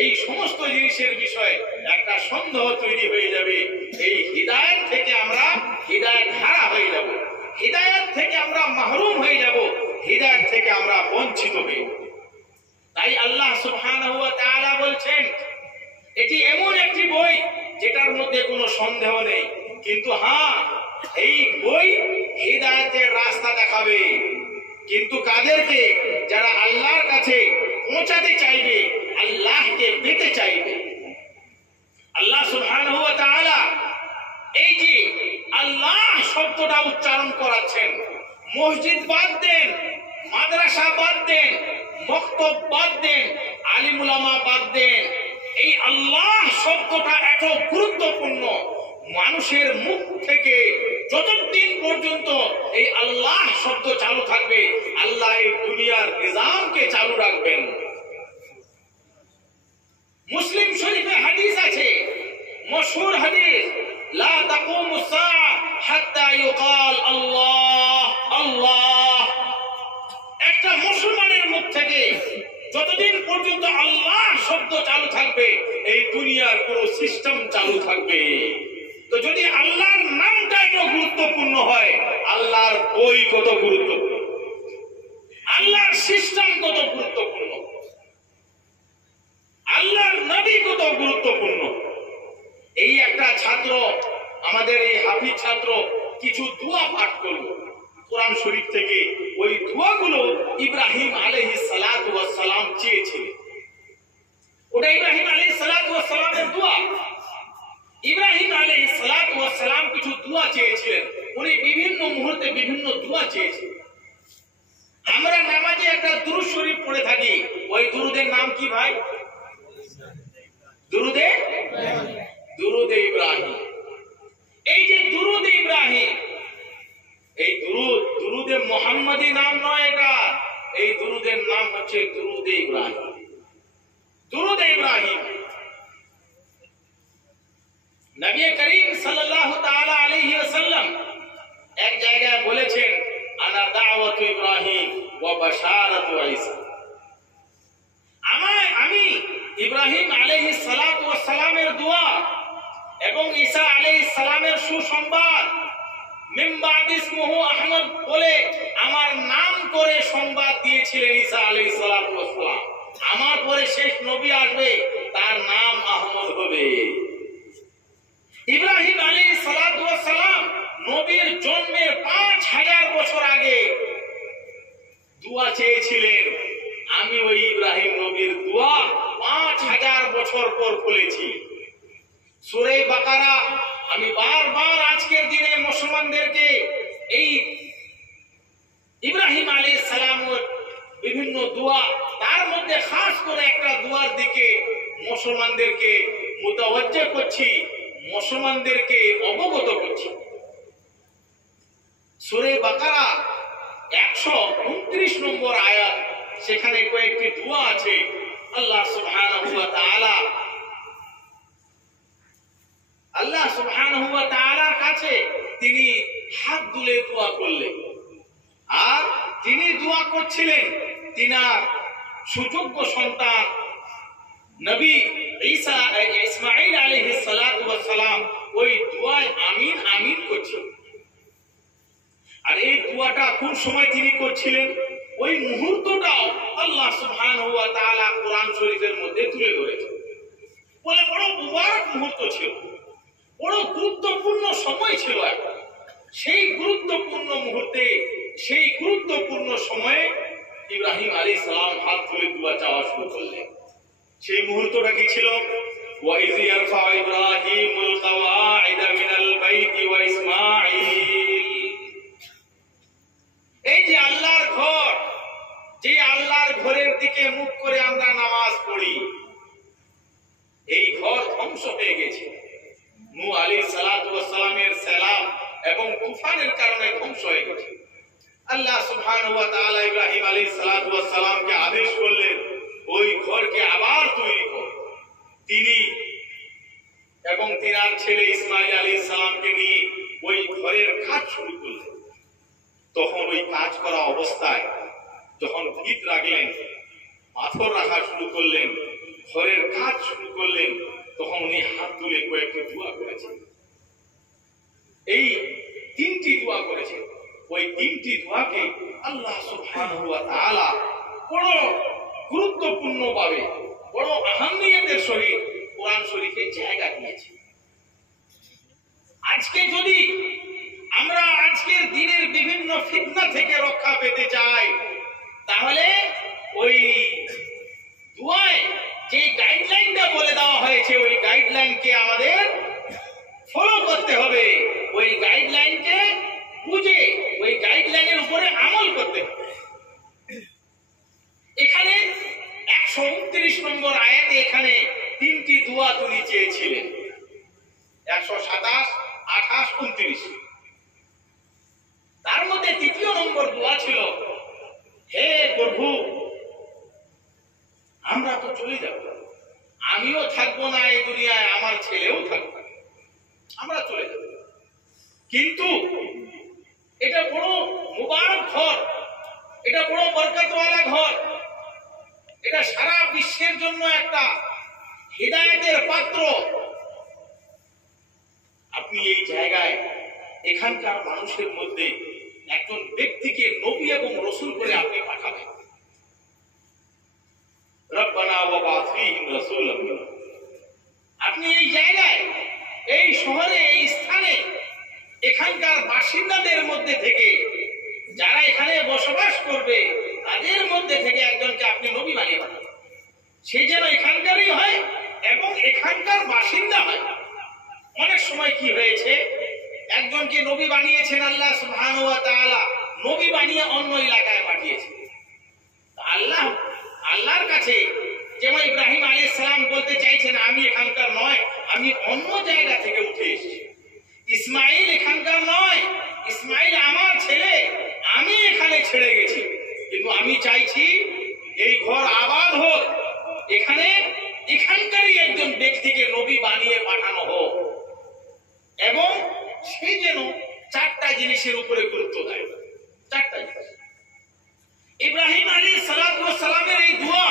এই সমস্ত জিনিসের বিষয়ে একটা সন্দেহ তৈরি হয়ে যাবে, এই হিদায়াত থেকে আমরা হিদায়াত হারা হয়ে যাব, হিদায়াত থেকে আমরা মাহরুম হয়ে যাব, হিদায়াত থেকে আমরা বঞ্চিত হই। তাই আল্লাহ সুবহানাহু ওয়া তাআলা বলছেন এটি এমন একটি বই যেটার মধ্যে কোনো সন্দেহ নেই, কিন্তু হ্যাঁ, এই বই হিদায়াতের রাস্তা দেখাবে। কিন্তু কাদেরকে? যারা আল্লাহর কাছে পৌঁছাতে চাইবে, আল্লাহকে পেতে চাইবে। আল্লাহ সুবহানাহু ওয়া তাআলা এই যে আল্লাহ শব্দটা উচ্চারণ করাচ্ছেন, মসজিদ বাদ দেন, মাদ্রাসা বাদ দেন, মক্তব বাদ দেন, আলিম উলামা বাদ দেন, এই আল্লাহ শব্দটা এত গুরুত্বপূর্ণ। মানুষের মুখ থেকে যতদিন পর্যন্ত এই আল্লাহ শব্দ চালু থাকবে, আল্লাহ এই দুনিয়ার নিজামকে চালু রাখবেন। মুসলিম শরীফে হাদিস আছে, মশহুর হাদিস, লা তাকুমুস সাআ হাত্তা ইউকাল আল্লাহ আল্লাহ। একটা মুসলমানের মুখ থেকে যতদিন পর্যন্ত আল্লাহ শব্দ চালু থাকবে, এই দুনিয়ার পুরো সিস্টেম চালু থাকবে। তো যদি আল্লাহর নামটা এত গুরুত্বপূর্ণ হয়, আল্লাহর বই কত গুরুত্বপূর্ণ, আল্লাহর সিস্টেম কত গুরুত্বপূর্ণ, আল্লাহর নবী কত গুরুত্বপূর্ণ। এই একটা ছাত্র, আমাদের এই হাফিজ ছাত্র কিছু দোয়া পাঠ করলো কোরআন শরীফ থেকে। ওই দোয়াগুলো ইব্রাহিম আলাইহিস সালাতু ওয়াস সালাম চেয়েছিলেন। ওটা ইব্রাহিম আলাইহিস সালাতু ওয়াস সালামের দোয়া। ইব্রাহিম আলাইহিস সালাতু ওয়াস সালাম কিছু দোয়া চেয়েছিলেন, উনি বিভিন্ন মুহূর্তে বিভিন্ন দোয়া চেয়েছিলেন। আমরা নামাজে একটা দুরূদ শরীফ পড়ে থাকি, ওই দুরূদের নাম কি ভাই? দুরূদে ইব্রাহিম। এই যে দুরূদে ইব্রাহিম, এই দুরূদে মুহাম্মাদি নাম নয় এটা, এই দুরূদের নাম হচ্ছে দুরূদে ইব্রাহিম। দুরূদে ইব্রাহিম নবী করিম সাল্লাল্লাহু তাআলা আলাইহি ওয়াসাল্লাম এক জায়গায় বলেছেন, আনা দাওয়াতু ইব্রাহিম ওয়া বাশারাতু ঈসা, আমি ইব্রাহিম আলাইহিস সালাতু ওয়াস সালামের দোয়া এবং ঈসা আলাইহিস সালামের সুসংবাদ, মিন বাদি ইসমুহু আহমদ বলে আমার নাম করে সংবাদ দিয়েছিলেন ঈসা আলাইহিস সালাতু ওয়াস সালাম। আমার পরে শেষ নবী আসবে, তার নাম আহমদ হবে। ইব্রাহিম আলাইহিস সালাতু ওয়াস সালাম নবীর জন্মের 5000 বছর আগে দোয়া চেয়েছিলেন। আমি ওই ইব্রাহিম নবীর দোয়া 5000 বছর পর বলেছি। সূরা বাকারা আমি বারবার আজকের দিনে মুসলমানদেরকে এই ইব্রাহিম আলাইহিস সালামের বিভিন্ন দোয়া, তার মধ্যে খাস করে একটা দোয়ার দিকে মুসলমানদেরকে মুতাওয়াজ্জহ করছি, মুসলমানদেরকে অবগত করছি। সূরা বাকারা 129 নম্বর আয়াত, সেখানে কয়েকটি দোয়া আছে। আল্লাহ সুবহানাহু ওয়া তাআলার কাছে তিনি হাত তুলে দোয়া করলেন, আর তিনি দোয়া করছিলেন তিনার সুযোগ্য সন্তান নবী ঈসা ইসমাঈল আলাইহিস সালাতু ওয়াস সালাম ওই দোয়ায় আমিন আমিন করছিলেন। আর এই দোয়াটা কোন সময় তিনি করছিলেন, ওই মুহূর্তটাও আল্লাহ সুবহানাহু ওয়া তাআলা কোরআন শরীফের মধ্যে তুলে ধরেছেন। বলে বড় মুবারক মুহূর্ত ছিল, বড় গুরুত্বপূর্ণ সময় ছিল। সেই গুরুত্বপূর্ণ মুহূর্তে, সেই গুরুত্বপূর্ণ সময়ে ইব্রাহিম আলাইহিস সালাম হাত তুলে দোয়া চাওয়া শুরু করলেন। সেই মুহূর্তটা কি ছিল? ওয়াইজ ইয়ারফা ইব্রাহিমুল কাওয়াইদা মিনাল বাইতি ওয়া ইসমাঈল। এই যে আল্লাহর ঘর, যে আল্লাহর ঘরের দিকে মুখ করে আমরা নামাজ পড়ি, এই ঘর ধ্বংস হয়ে গেছে। নূহ আলাইহিস সালাতু ওয়াস সালামের সালাম এবং তুফানের কারণে ধ্বংস হয়ে গেছে। আল্লাহ সুবহানাহু ওয়া তাআলা ইব্রাহিম আলাইহিস সালাতু ওয়াস সালামকে আদেশ করলেন, ওই ঘরকে আবার তৈরি কর। তিনি এবং তিনার ছেলে ইসমাঈল আলাইহিস সালামকে নিয়ে ওই ঘরের কাজ শুরু করলেন। তখন ওই কাজ করা অবস্থায় যখন ভিত রাখলেন, পাথর রাখা শুরু করলেন, ঘরের কাজ শুরু করলেন, তখন উনি হাত তুলে কয়েকটি দোয়া করেছেন। এই 3টি দোয়া করেছেন। ওই 3টি দোয়াকে আল্লাহ সুবহানাহু ওয়া তাআলা বড় গুরুত্বপূর্ণ ভাবে, বড় আহমিয়তের সহিত কোরআন শরীফে জায়গা দিয়েছে। আজকে যদি আমরা আজকের দিনের বিভিন্ন ফিতনা থেকে রক্ষা পেতে চাই, তাহলে ওই দোয়ায় যে গাইডলাইনটা বলে দেওয়া হয়েছে, ওই গাইডলাইনকে আমাদের ফলো করতে হবে। ওই গাইডলাইনকে বুঝে ওই গাইডলাইনের উপরে আমল করতে হবে। এখানে 129 নম্বর আয়াতে এখানে 3টি দোয়া তিনি চেয়েছিলেন, 127, 28, 29। তার মধ্যে 3য় নম্বর দোয়া ছিল, হে প্রভু, আমরা তো চলে যাব, আমিও থাকবো না এই দুনিয়ায়, আমার ছেলেও থাকবে, আমরা চলে যাব। কিন্তু এটা বড় মুবারক ঘর, এটা বড় বরকতওয়ালা ঘর, এটা সারা বিশ্বের জন্য একটা হিদায়াতের পাত্র। আপনি এই জায়গায় এখানকার মানুষের মধ্যে একজন ব্যক্তিকে নবী এবং রাসূল করে আপনি পাঠাবেন। রব্বানা ওয়া বা'থ ফীহিম রাসূলাম। আপনি এই জায়গায়, এই শহরে, এই স্থানে এখানকার বাসিন্দাদের মধ্যে থেকে, যারা এখানে বসবাস করবে, তাদের মধ্যে থেকে একজনকে আপনি নবী বানিয়ে পাঠাবেন। সে যেন এখানকারই হয় এবং এখানকার বাসিন্দা হয়। অনেক সময় কি হয়েছে, একজনকে নবী বানিয়েছেন আল্লাহ সুবহানাহু ওয়া তাআলা, নবী বানিয়ে অন্য এলাকায় পাঠিয়েছেন। আল্লাহর কাছে যেমন ইব্রাহিম আলাইহিস সালাম বলতে চাইছেন, আমি এখানকার নয়, আমি অন্য জায়গা থেকে উঠে এসেছি। ইসমাঈল এখানকার নয়, ইসমাঈল আমার ছেলে, আমি এখানে ছেড়ে গেছি, কিন্তু আমি চাইছি এই ঘর আবাদ হোক, এখানকারই একজন ব্যক্তিকে নবী বানিয়ে পাঠানো হোক। এবং সে যেন চারটা জিনিসের উপরে গুরুত্ব দেয়। চারটা জিনিস। ইব্রাহিম আলাইহিস সালাতু ওয়াস সালামের এই দোয়া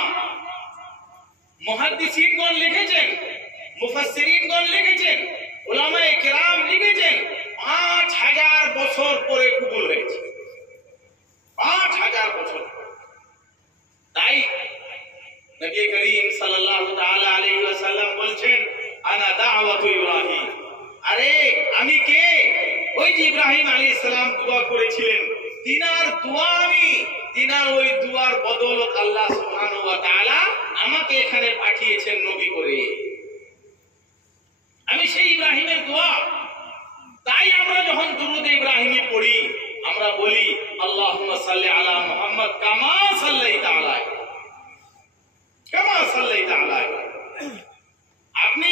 মুহাদ্দিসিনগণ লিখেছেন, মুফাসসিরিনগণ লিখেছেন, উলামায়ে কেরাম লিখেছেন 5000 বছর পরে কবুল হয়েছে। 5000 বছর। তাই নবী করিম সাল্লাল্লাহু তাআলা আলাইহি ওয়াসাল্লাম বলছেন, আনা দাওয়াতু ইব্রাহিম। আরে আমি কে? ওই যে ইব্রাহিম আলাইহিস সালাম দোয়া করেছিলেন, তিনার দোয়া আমি, তিনার ওই দোয়ার বদৌলত আল্লাহ সুবহানাহু ওয়া তাআলা আমাকে এখানে পাঠিয়েছেন নবী করে। আমি সেই ইব্রাহিমের দোয়া। তাই আমরা যখন দুরূদ ইব্রাহিমি পড়ি আমরা বলি আল্লাহুম্মা সাল্লি আলা মুহাম্মদ কামা সাল্লাইতা আলাইহি, কামা সাল্লাইতা আলাইহি। আপনি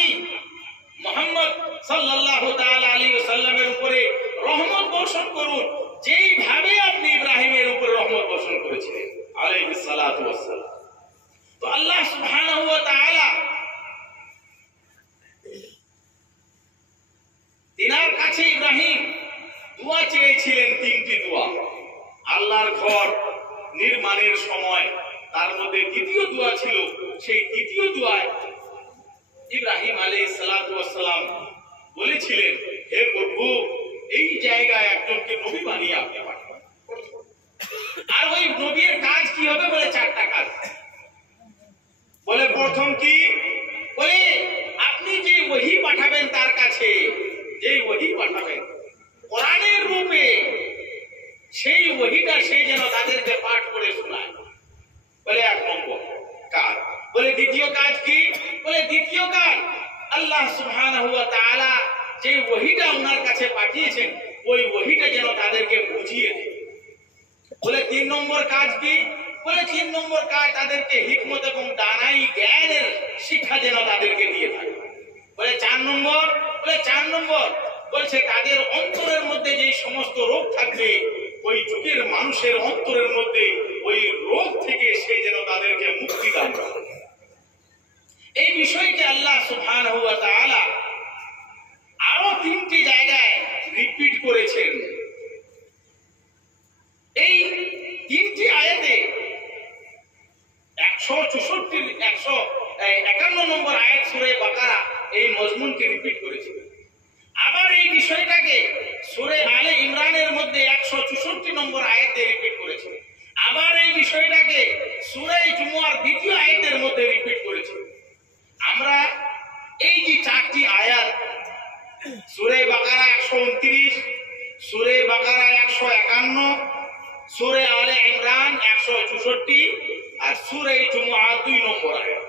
মুহাম্মদ সাল্লাল্লাহু তাআলা আলাইহি ওয়াসাল্লামের উপরে রহমত বর্ষণ করুন যেইভাবে আপনি ইব্রাহিমের উপরে রহমত বর্ষণ করেছিলেন আলাইহিস সালাতু ওয়াস সালাম। তো আল্লাহ সুবহানাহু ওয়া তাআলা তিনার কাছে ইব্রাহিম দোয়া চেয়েছিলেন, তিনটি দোয়া। আল্লাহর ঘর নির্মাণের সময় তার মধ্যে দ্বিতীয় দোয়া ছিল। সেই দ্বিতীয় দোয়ায় ইব্রাহিম আলাইহিস সালাতু ওয়াস সালাম বলেছিলেন, হে প্রভু, এই জায়গায় একজনকে নবী বানিয়ে আপনি পাঠান। আর ওই নবীর কাজ কি হবে? বলে চারটা কাজ। বলে প্রথম কি? বলে আপনি যে ওহী পাঠাবেন তার কাছে, যে ওহী পাঠাবেন কোরআনের রূপে, সেই ওহীটা সে যেন তাদেরকে পাঠ করে শোনায়। বলে এক নম্বর কাজ। বলে দ্বিতীয় কাজ কি? বলে দ্বিতীয় কাজ আল্লাহ সুবহানাহু ওয়া তাআলা যে ওহীটা ওনার কাছে পাঠিয়েছেন ওই ওহীটা যেন তাদেরকে বুঝিয়ে দেয়। বলে তিন নম্বর কাজ কি? বলে তিন নম্বর কাজ তাদেরকে হিকমত এবং দানাই জ্ঞানের শিক্ষা যেন তাদেরকে দিয়ে থাকে। বলে চার নম্বর, বলে চার নম্বর বলছে তাদের অন্তরের মধ্যে যে সমস্ত রোগ থাকবে ওই যুগের মানুষের অন্তরের মধ্যে ওই রোগ থেকে সে যেন তাদেরকে মুক্তি দান করে। এই বিষয়কে আল্লাহ সুবহানাহু ওয়া তাআলা আরো তিনটি জায়গায় রিপিট করেছেন। এই তিনটি আয়াতে 151 নম্বর আয়াত সূরা বাকারা এই মজমুনকে রিপিট করেছে। আবার এই বিষয়টাকে সূরা আলে ইমরানের মধ্যে 164 নম্বর আয়াতে রিপিট করেছে। আবার এই বিষয়টাকে সূরা জুমুয়ার দ্বিতীয় আয়াতের মধ্যে রিপিট করেছে। আমরা এই যে চারটি আয়াত সূরা বাকারা 129, সূরা বাকারা 151, সূরা আলে ইমরান 164 আর সূরা জুমুয়া 2 নম্বর আয়াত,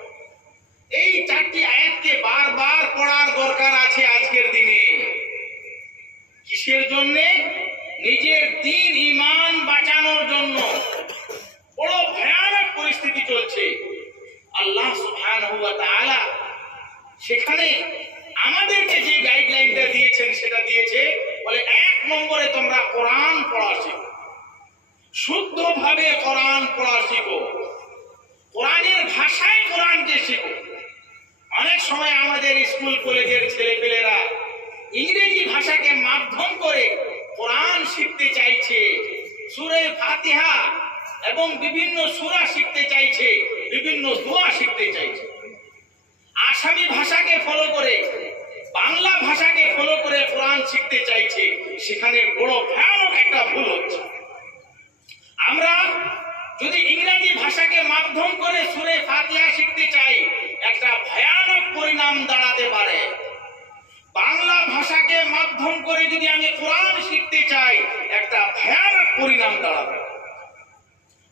এই চারটি আয়াতকে বারবার পড়ার দরকার আছে আজকের দিনে। কিসের জন্য? নিজের দ্বীন ঈমান বাঁচানোর জন্য। বড় ভয়ানক পরিস্থিতি চলছে। আল্লাহ সুবহানাহু ওয়া তাআলা সেখানে আমাদেরকে যে গাইডলাইনটা দিয়েছেন সেটা দিয়েছে, বলে এক নম্বরে তোমরা কোরআন পড়া শিখো, শুদ্ধভাবে কোরআন পড়া শিখো, কোরআনের ভাষায় কোরআনকে শিখো। অনেক সময় আমাদের স্কুল কলেজের ছেলেপেলেরা ইংরেজি ভাষাকে মাধ্যম করে কোরআন শিখতে চাইছে, সূরা ফাতিহা এবং বিভিন্ন সূরা শিখতে চাইছে, বিভিন্ন দোয়া শিখতে চাইছে। আসামি ভাষাকে ফলো করে, বাংলা ভাষাকে ফলো করে কোরআন শিখতে চাইছে। সেখানে বড় ভয়ানক একটা ভুল হচ্ছে। আমরা যদি ইংরেজি ভাষাকে মাধ্যম করে সূরা ফাতিহা শিখতে চাই, একটা ভয়ানক পরিণাম দাঁড়াতে পারে। বাংলা ভাষাকে মাধ্যম করে যদি আমি কোরআন শিখতে চাই, একটা ভয়ানক পরিণাম দাঁড়াবে।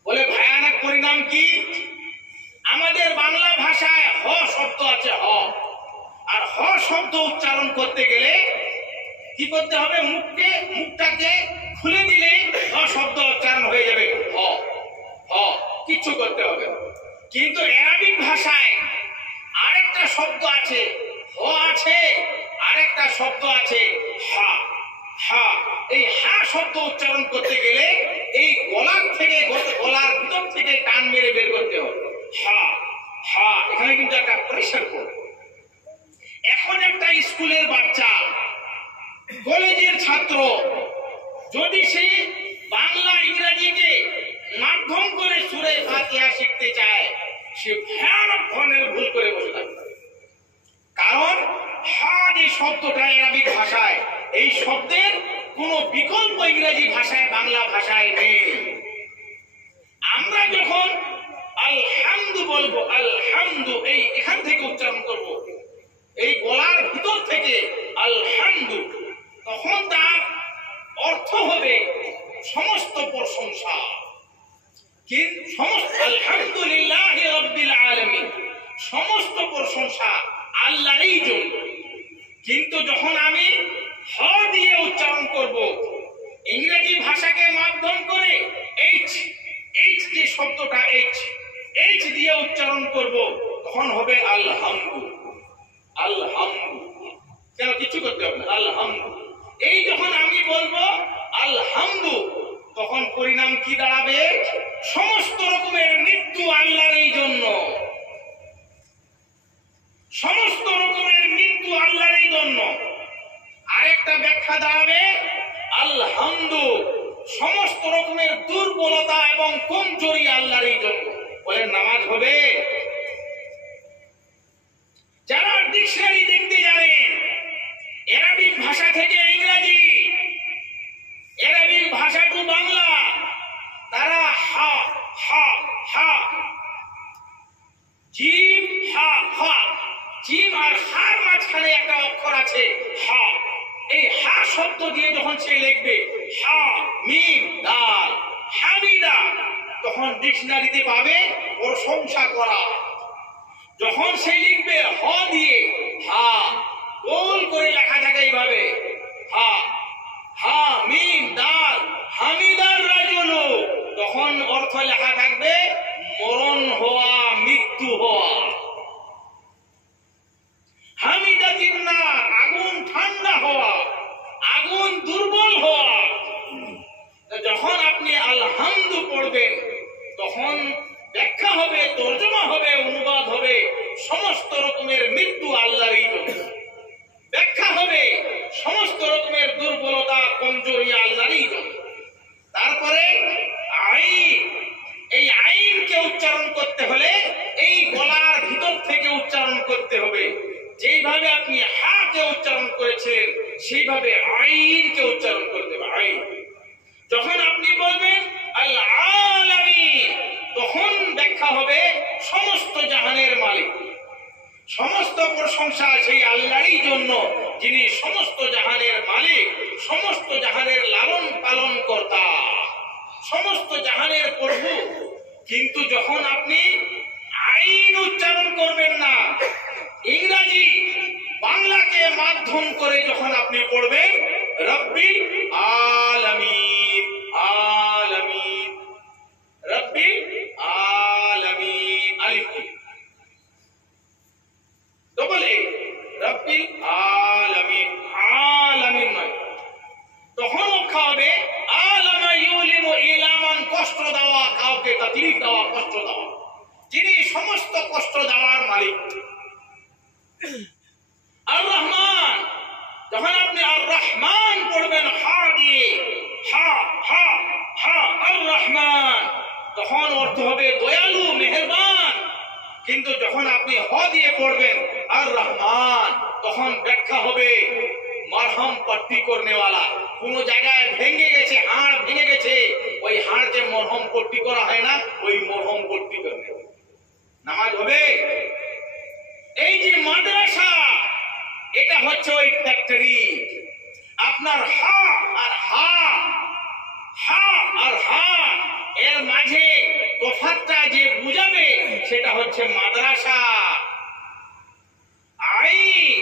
বলে ভয়ানক পরিণাম কি? আমাদের বাংলা ভাষায় হ শব্দ আছে, হ, আর হ শব্দ উচ্চারণ করতে গেলে কি করতে হবে? মুখটাকে খুলে দিলে হ শব্দ উচ্চারণ হয়ে যাবে। হ হ কিচ্ছু করতে হবে। কিন্তু আরবিক ভাষায় আরেকটা শব্দ আছে, হ আছে, আরেকটা শব্দ আছে হা। হা, এই হা শব্দ উচ্চারণ করতে গেলে এই গলার ভিতর থেকে টান মেরে বের করতে হবে। হা হা, এখানে কিন্তু একটা প্রেসার পড়ে। এখন একটা স্কুলের বাচ্চা কলেজের ছাত্র যদি সে বাংলা ইংরেজিকে মাধ্যম করে সূরা ফাতিহা শিখতে চায়, সে ভয়ানক ধরনের ভুল করে বসে থাকবে। কারণ হা যে শব্দটা আরবিক ভাষায়, এই শব্দের কোন বিকল্প ইংরেজি ভাষায় বাংলা ভাষায় নেই। আমরা যখন আলহামদু বলবো, আলহামদু এই এখান থেকে উচ্চারণ করব, এই গলার ভিতর থেকে আলহামদু, তখন তার অর্থ হবে সমস্ত প্রশংসা, কিন্তু সমস্ত আলহামদুলিল্লাহি রাব্বিল আলামিন, সমস্ত প্রশংসা আল্লাহরই জন্য। কিন্তু যখন আমি হ দিয়ে উচ্চারণ করব, ইংরেজি ভাষাকে মাধ্যম করে এইচ, এইচ যে শব্দটা এইচ, এইচ দিয়ে উচ্চারণ করব, তখন হবে আলহামদু। আলহামদু কেন কিছু করতে হবে না, আলহামদু। এই যখন আমি বলবো আলহামদু, তখন পরিণাম কি দাঁড়াবে? সমস্ত রকমের মৃত্যু আল্লাহরই জন্য, সমস্ত রকমের মৃত্যু আল্লাহরই জন্য। আরেকটা ব্যাখ্যা দাঁড়াবে আলহামদু, সমস্ত রকমের দুর্বলতা এবং কমজোরি আল্লাহরই জন্য। বলেন নামাজ হবে? যারা ডিকশনারি দেখতে জানেন, আরবিক ভাষা থেকে ইংরেজি, আরবিক ভাষা টু বাংলা, তারা হা হা হা, জিম হা হা, জিম আর হার মাঝখানে একটা অক্ষর আছে হা, এই হা শব্দ দিয়ে যখন সে লিখবে হা মিম দাল হামিদা, তখন ডিকশনারিতে পাবে প্রশংসা করা। যখন সে লিখবে হ দিয়ে, হা গোল করে লেখা থাকে এইভাবে, হা হা মিম দাল হামিদার রাজুলু, তখন অর্থ লেখা থাকবে মরণ হওয়া, মৃত্যু হওয়া। হামিদা জিন্নার, আগুন ঠান্ডা হওয়া, আগুন দুর্বল হওয়া। যখন আপনি আলহামদু পড়বেন, তখন ব্যাখ্যা হবে, তর্জমা হবে, অনুবাদ হবে সমস্ত রকমের মৃত্যু আল্লাহরই জন্য। ব্যাখ্যা হবে সমস্ত রকমের দুর্বলতা কমজোরি আল্লাহরই জন্য। তারপরে আইন, এই আইনকে উচ্চারণ করতে হলে এই গলার ভিতর থেকে উচ্চারণ করতে হবে। যেইভাবে আপনি হা কে উচ্চারণ করেছিলেন, সেইভাবে আইনকে উচ্চারণ করতে হবে। আইন যখন আপনি বলবেন আল আলামিন, তখন ব্যাখ্যা হবে সমস্ত জাহানের মালিক। সমস্ত প্রশংসা সেই আল্লাহরই জন্য, যিনি সমস্ত জাহানের মালিক, সমস্ত জাহানের লালন পালন কর্তা, সমস্ত জাহানের প্রভু। কিন্তু যখন আপনি আইন উচ্চারণ করবেন না, ইংরেজি বাংলাকে মাধ্যম করে যখন আপনি পড়বেন রব্বিল আলামিন, আলামিন রব্বিল আলামিন, আলিফ ডবল এ, রব্বিল আলামিন, আলামিন নয়। তখন রক্ষা হবে আলামা ইউলিমু ইলামান, কষ্ট দেওয়া, কাউকে তাকলীফ দেওয়া, কষ্ট দেওয়া, যিনি সমস্ত কষ্ট দেওয়ার মালিক। আর রহমান, যখন আপনি আর রহমান পড়বেন হা দিয়ে, হা হা হা আর রহমান, তখন অর্থ হবে দয়ালু, মেহেরবান। কিন্তু যখন আপনি হ দিয়ে পড়বেন আর রহমান, তখন ব্যাখ্যা হবে মারহাম পট্টি করনেওয়ালা। কোন জায়গায় ভেঙে গেছে, হাড় ভেঙে গেছে, ওই হাড়কে মরহম পট্টি করা হয় না, ওই মরহম পট্টি করবে। নামাজ হবে? এই যে মাদ্রাসা, এটা হচ্ছে ওই ফ্যাক্টরি। আপনার হা আর হা, হা আর হা এর মাঝে তফাৎটা যে বুঝাবে, সেটা হচ্ছে মাদ্রাসা। আইন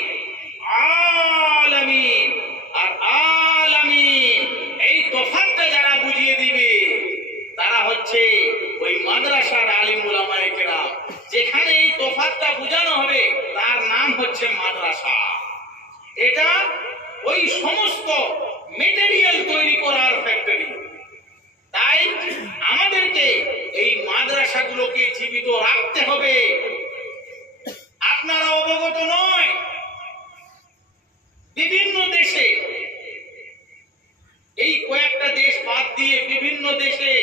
আলামিন আর আলামিন, এই তফাৎটা যারা বুঝিয়ে দিবে, তারা হচ্ছে ওই মাদ্রাসার আলিম উলামায়ে কেরাম। যেখানে এই তফাৎটা বোঝানো হবে, তার নাম হচ্ছে মাদ্রাসা। এটা ওই সমস্ত মেটেরিয়াল তৈরি করার ফ্যাক্টরি। তাই আমাদেরকে এই মাদ্রাসাগুলোকে জীবিত রাখতে হবে। আপনারা অবগত নয়, বিভিন্ন দেশে দেশ বাদ দিয়ে বিভিন্ন দেশে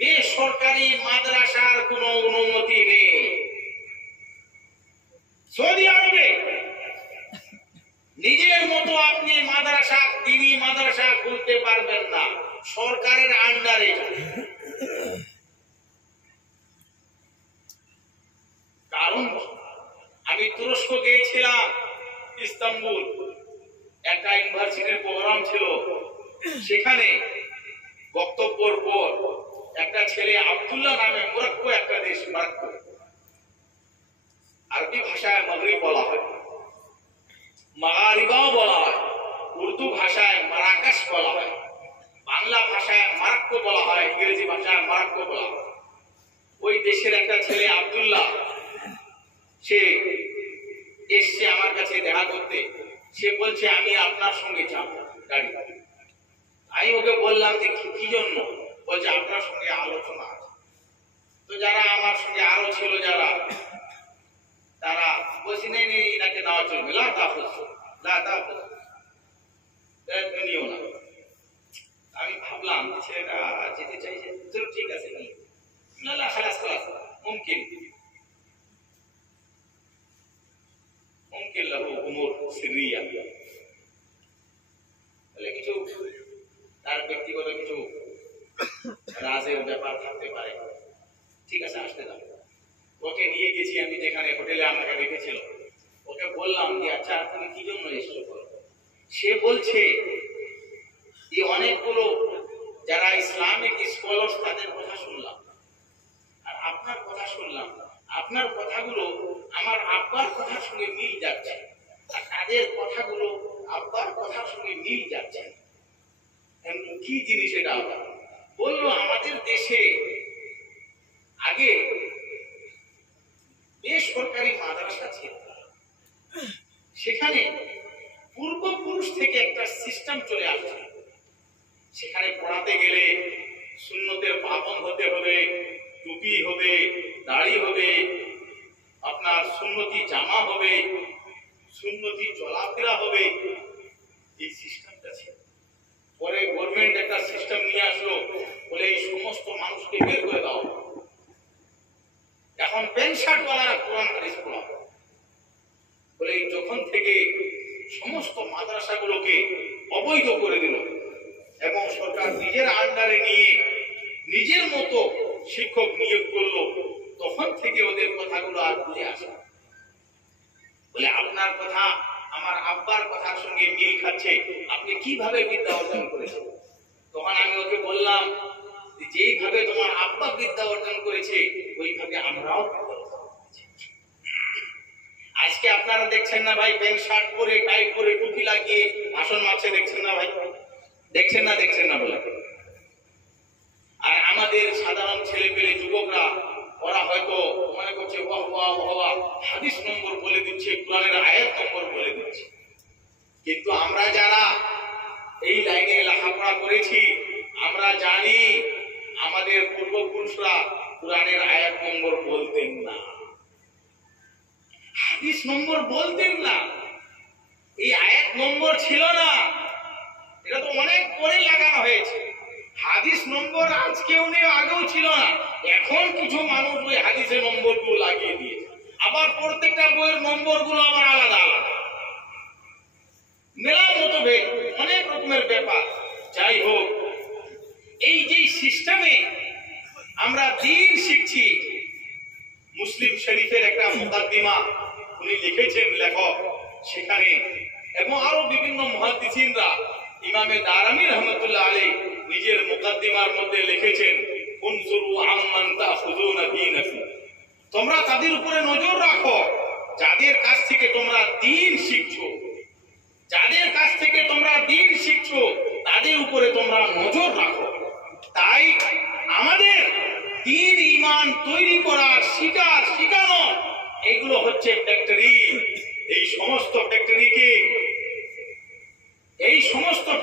বেসরকারি মাদ্রাসার কোনো অনুমতি নেই। সৌদি আরবে নিজের মতো আপনি মাদ্রাসা, দ্বীনি মাদ্রাসা খুলতে পারবেন না, সরকারের আন্ডারে। কারণ আমি তুরস্ক গিয়েছিলাম, ইস্তাম্বুল, একটা ইউনিভার্সিটির প্রোগ্রাম ছিল। সেখানে বক্তব্যের পর একটা ছেলে আব্দুল্লাহ নামে, মরক্কো একটা দেশ, মরক্কো, আরবি ভাষায় মাগরিব বলা হয়, মাগারিবাও বলা হয়, উর্দু ভাষায় মারাকাশ বলা হয়, বাংলা ভাষায় মরক্কো বলা হয়, ইংরেজি ভাষায় মরক্কো বলা হয়। ওই দেশের একটা ছেলে আব্দুল্লাহ, সে এসছে আমার কাছে দেখা করতে। সে বলছে আমি আপনার সঙ্গে যাব গাড়ি। আমি ওকে বললাম যে কি জন্য? বলছে আপনার সঙ্গে আলোচনা আছে। তো যারা আমার সঙ্গে আরো ছিল যারা, তারা বলছি নেই নেই, এটাকে দেওয়া চলবে, নিও না। আমি ভাবলাম ছেলেটা যেতে চাইছে, চলো ঠিক আছে, না খালাস খালাস, মুমকিন মুমকিন লাহু উমুর সিরিয়া, বলে কিছু তার ব্যক্তিগত কিছু রাজের ব্যাপার থাকতে পারে, ঠিক আছে আসতে দাও। ওকে নিয়ে গেছি আমি যেখানে হোটেলে আমাকে রেখেছিল। ওকে বললাম যে আচ্ছা তুমি কি জন্য এসেছো? সে বলছে যে অনেকগুলো যারা ইসলামিক স্কলার্স তাদের কথা শুনলাম, আর আপনার কথা শুনলাম, আপনার কথাগুলো আমার আব্বার কথার সঙ্গে মিল যাচ্ছে, আর তাদের কথাগুলো আব্বার কথার সঙ্গে মিল যাচ্ছে। কি জিনিস এটা? বললো আমাদের দেশে আগে বেসরকারি মাদ্রাসা ছিল, সেখানে পূর্বপুরুষ থেকে একটা সিস্টেম চলে আসছে। সেখানে পড়াতে গেলে সুন্নতের পাবন হতে হবে, টুপি হবে, দাড়ি হবে, আপনার সুন্নতি জামা হবে, সুন্নতি চলাফেরা হবে, এই সিস্টেমটা ছিল। পরে গভর্নমেন্ট একটা সিস্টেম নিয়ে আসলো, বলে এই সমস্ত মানুষকে বের করে দাও, এখন প্যান্ট শার্ট ওয়ালারা কোরআন হাদিস পড়াবে। বলে যখন থেকে সমস্ত মাদ্রাসাগুলোকে অবৈধ করে দিল এবং সরকার নিজের আন্ডারে নিয়ে নিজের মতো শিক্ষক নিয়োগ করলো, তখন থেকে ওদের কথাগুলো আর বুঝে আসে। বলে আপনার কথা আমার আব্বার কথার সঙ্গে মিল খাচ্ছে, আপনি কিভাবে বিদ্যা অর্জন করেছেন? তখন আমি ওকে বললাম যেইভাবে তোমার আব্বা বিদ্যা অর্জন করেছে ওইভাবে আমরাও বিদ্যা অর্জন করেছি। আজকে আপনারা দেখছেন না ভাই, প্যান্ট শার্ট পরে, টাই পরে, টুপি লাগিয়ে ভাষণ মারছে, দেখছেন না ভাই? দেখছেন না বলে। আর আমাদের সাধারণ ছেলে পেলে যুবকরা, ওরা হয়তো মনে করছে হাদিস নম্বর বলে দিচ্ছে, কোরআনের আয়াত নম্বর বলে দিচ্ছে। কিন্তু আমরা যারা এই লাইনে লেখাপড়া করেছি, আমরা জানি আমাদের পূর্বপুরুষরা কোরআনের আয়াত নম্বর বলতেন না, হাদিস নম্বর বলতেন না, এই আয়াত নম্বর ছিল না। এটা তো অনেক পরে লাগানো হয়েছে। হাদিস নম্বর আজকেও নেই, আগেও ছিল না। এখন কিছু মানুষ ওই হাদিসের নম্বর গুলো লাগিয়ে দিয়েছে, আবার প্রত্যেকটা বইয়ের নম্বর গুলো আবার আলাদা আলাদা, মেলার মতো ভেদ, অনেক রকমের ব্যাপার। যাই হোক, এই যে সিস্টেমে আমরা দিন শিখছি, মুসলিম শরীফের একটা মুকাদ্দিমা উনি লিখেছেন লেখক সেখানে, এবং আরো বিভিন্ন মুহাদ্দিসিনরা, ইমামে দারামি রহমাতুল্লাহ আলাইহি নিজের মুকাদ্দিমার মধ্যে লিখেছেন, উনজুরু আম্মান তাখুযুনা দীনাকুম, তোমরা তাদের উপরে নজর রাখো যাদের কাছ থেকে তোমরা দ্বীন শিখছো, যাদের কাছ থেকে তোমরা দ্বীন শিখছো তাদের উপরে তোমরা নজর রাখো। তাই আমাদের দ্বীন ঈমান তৈরি করা, শিখানো, এগুলো হচ্ছে ফ্যাক্টরি। এই সমস্ত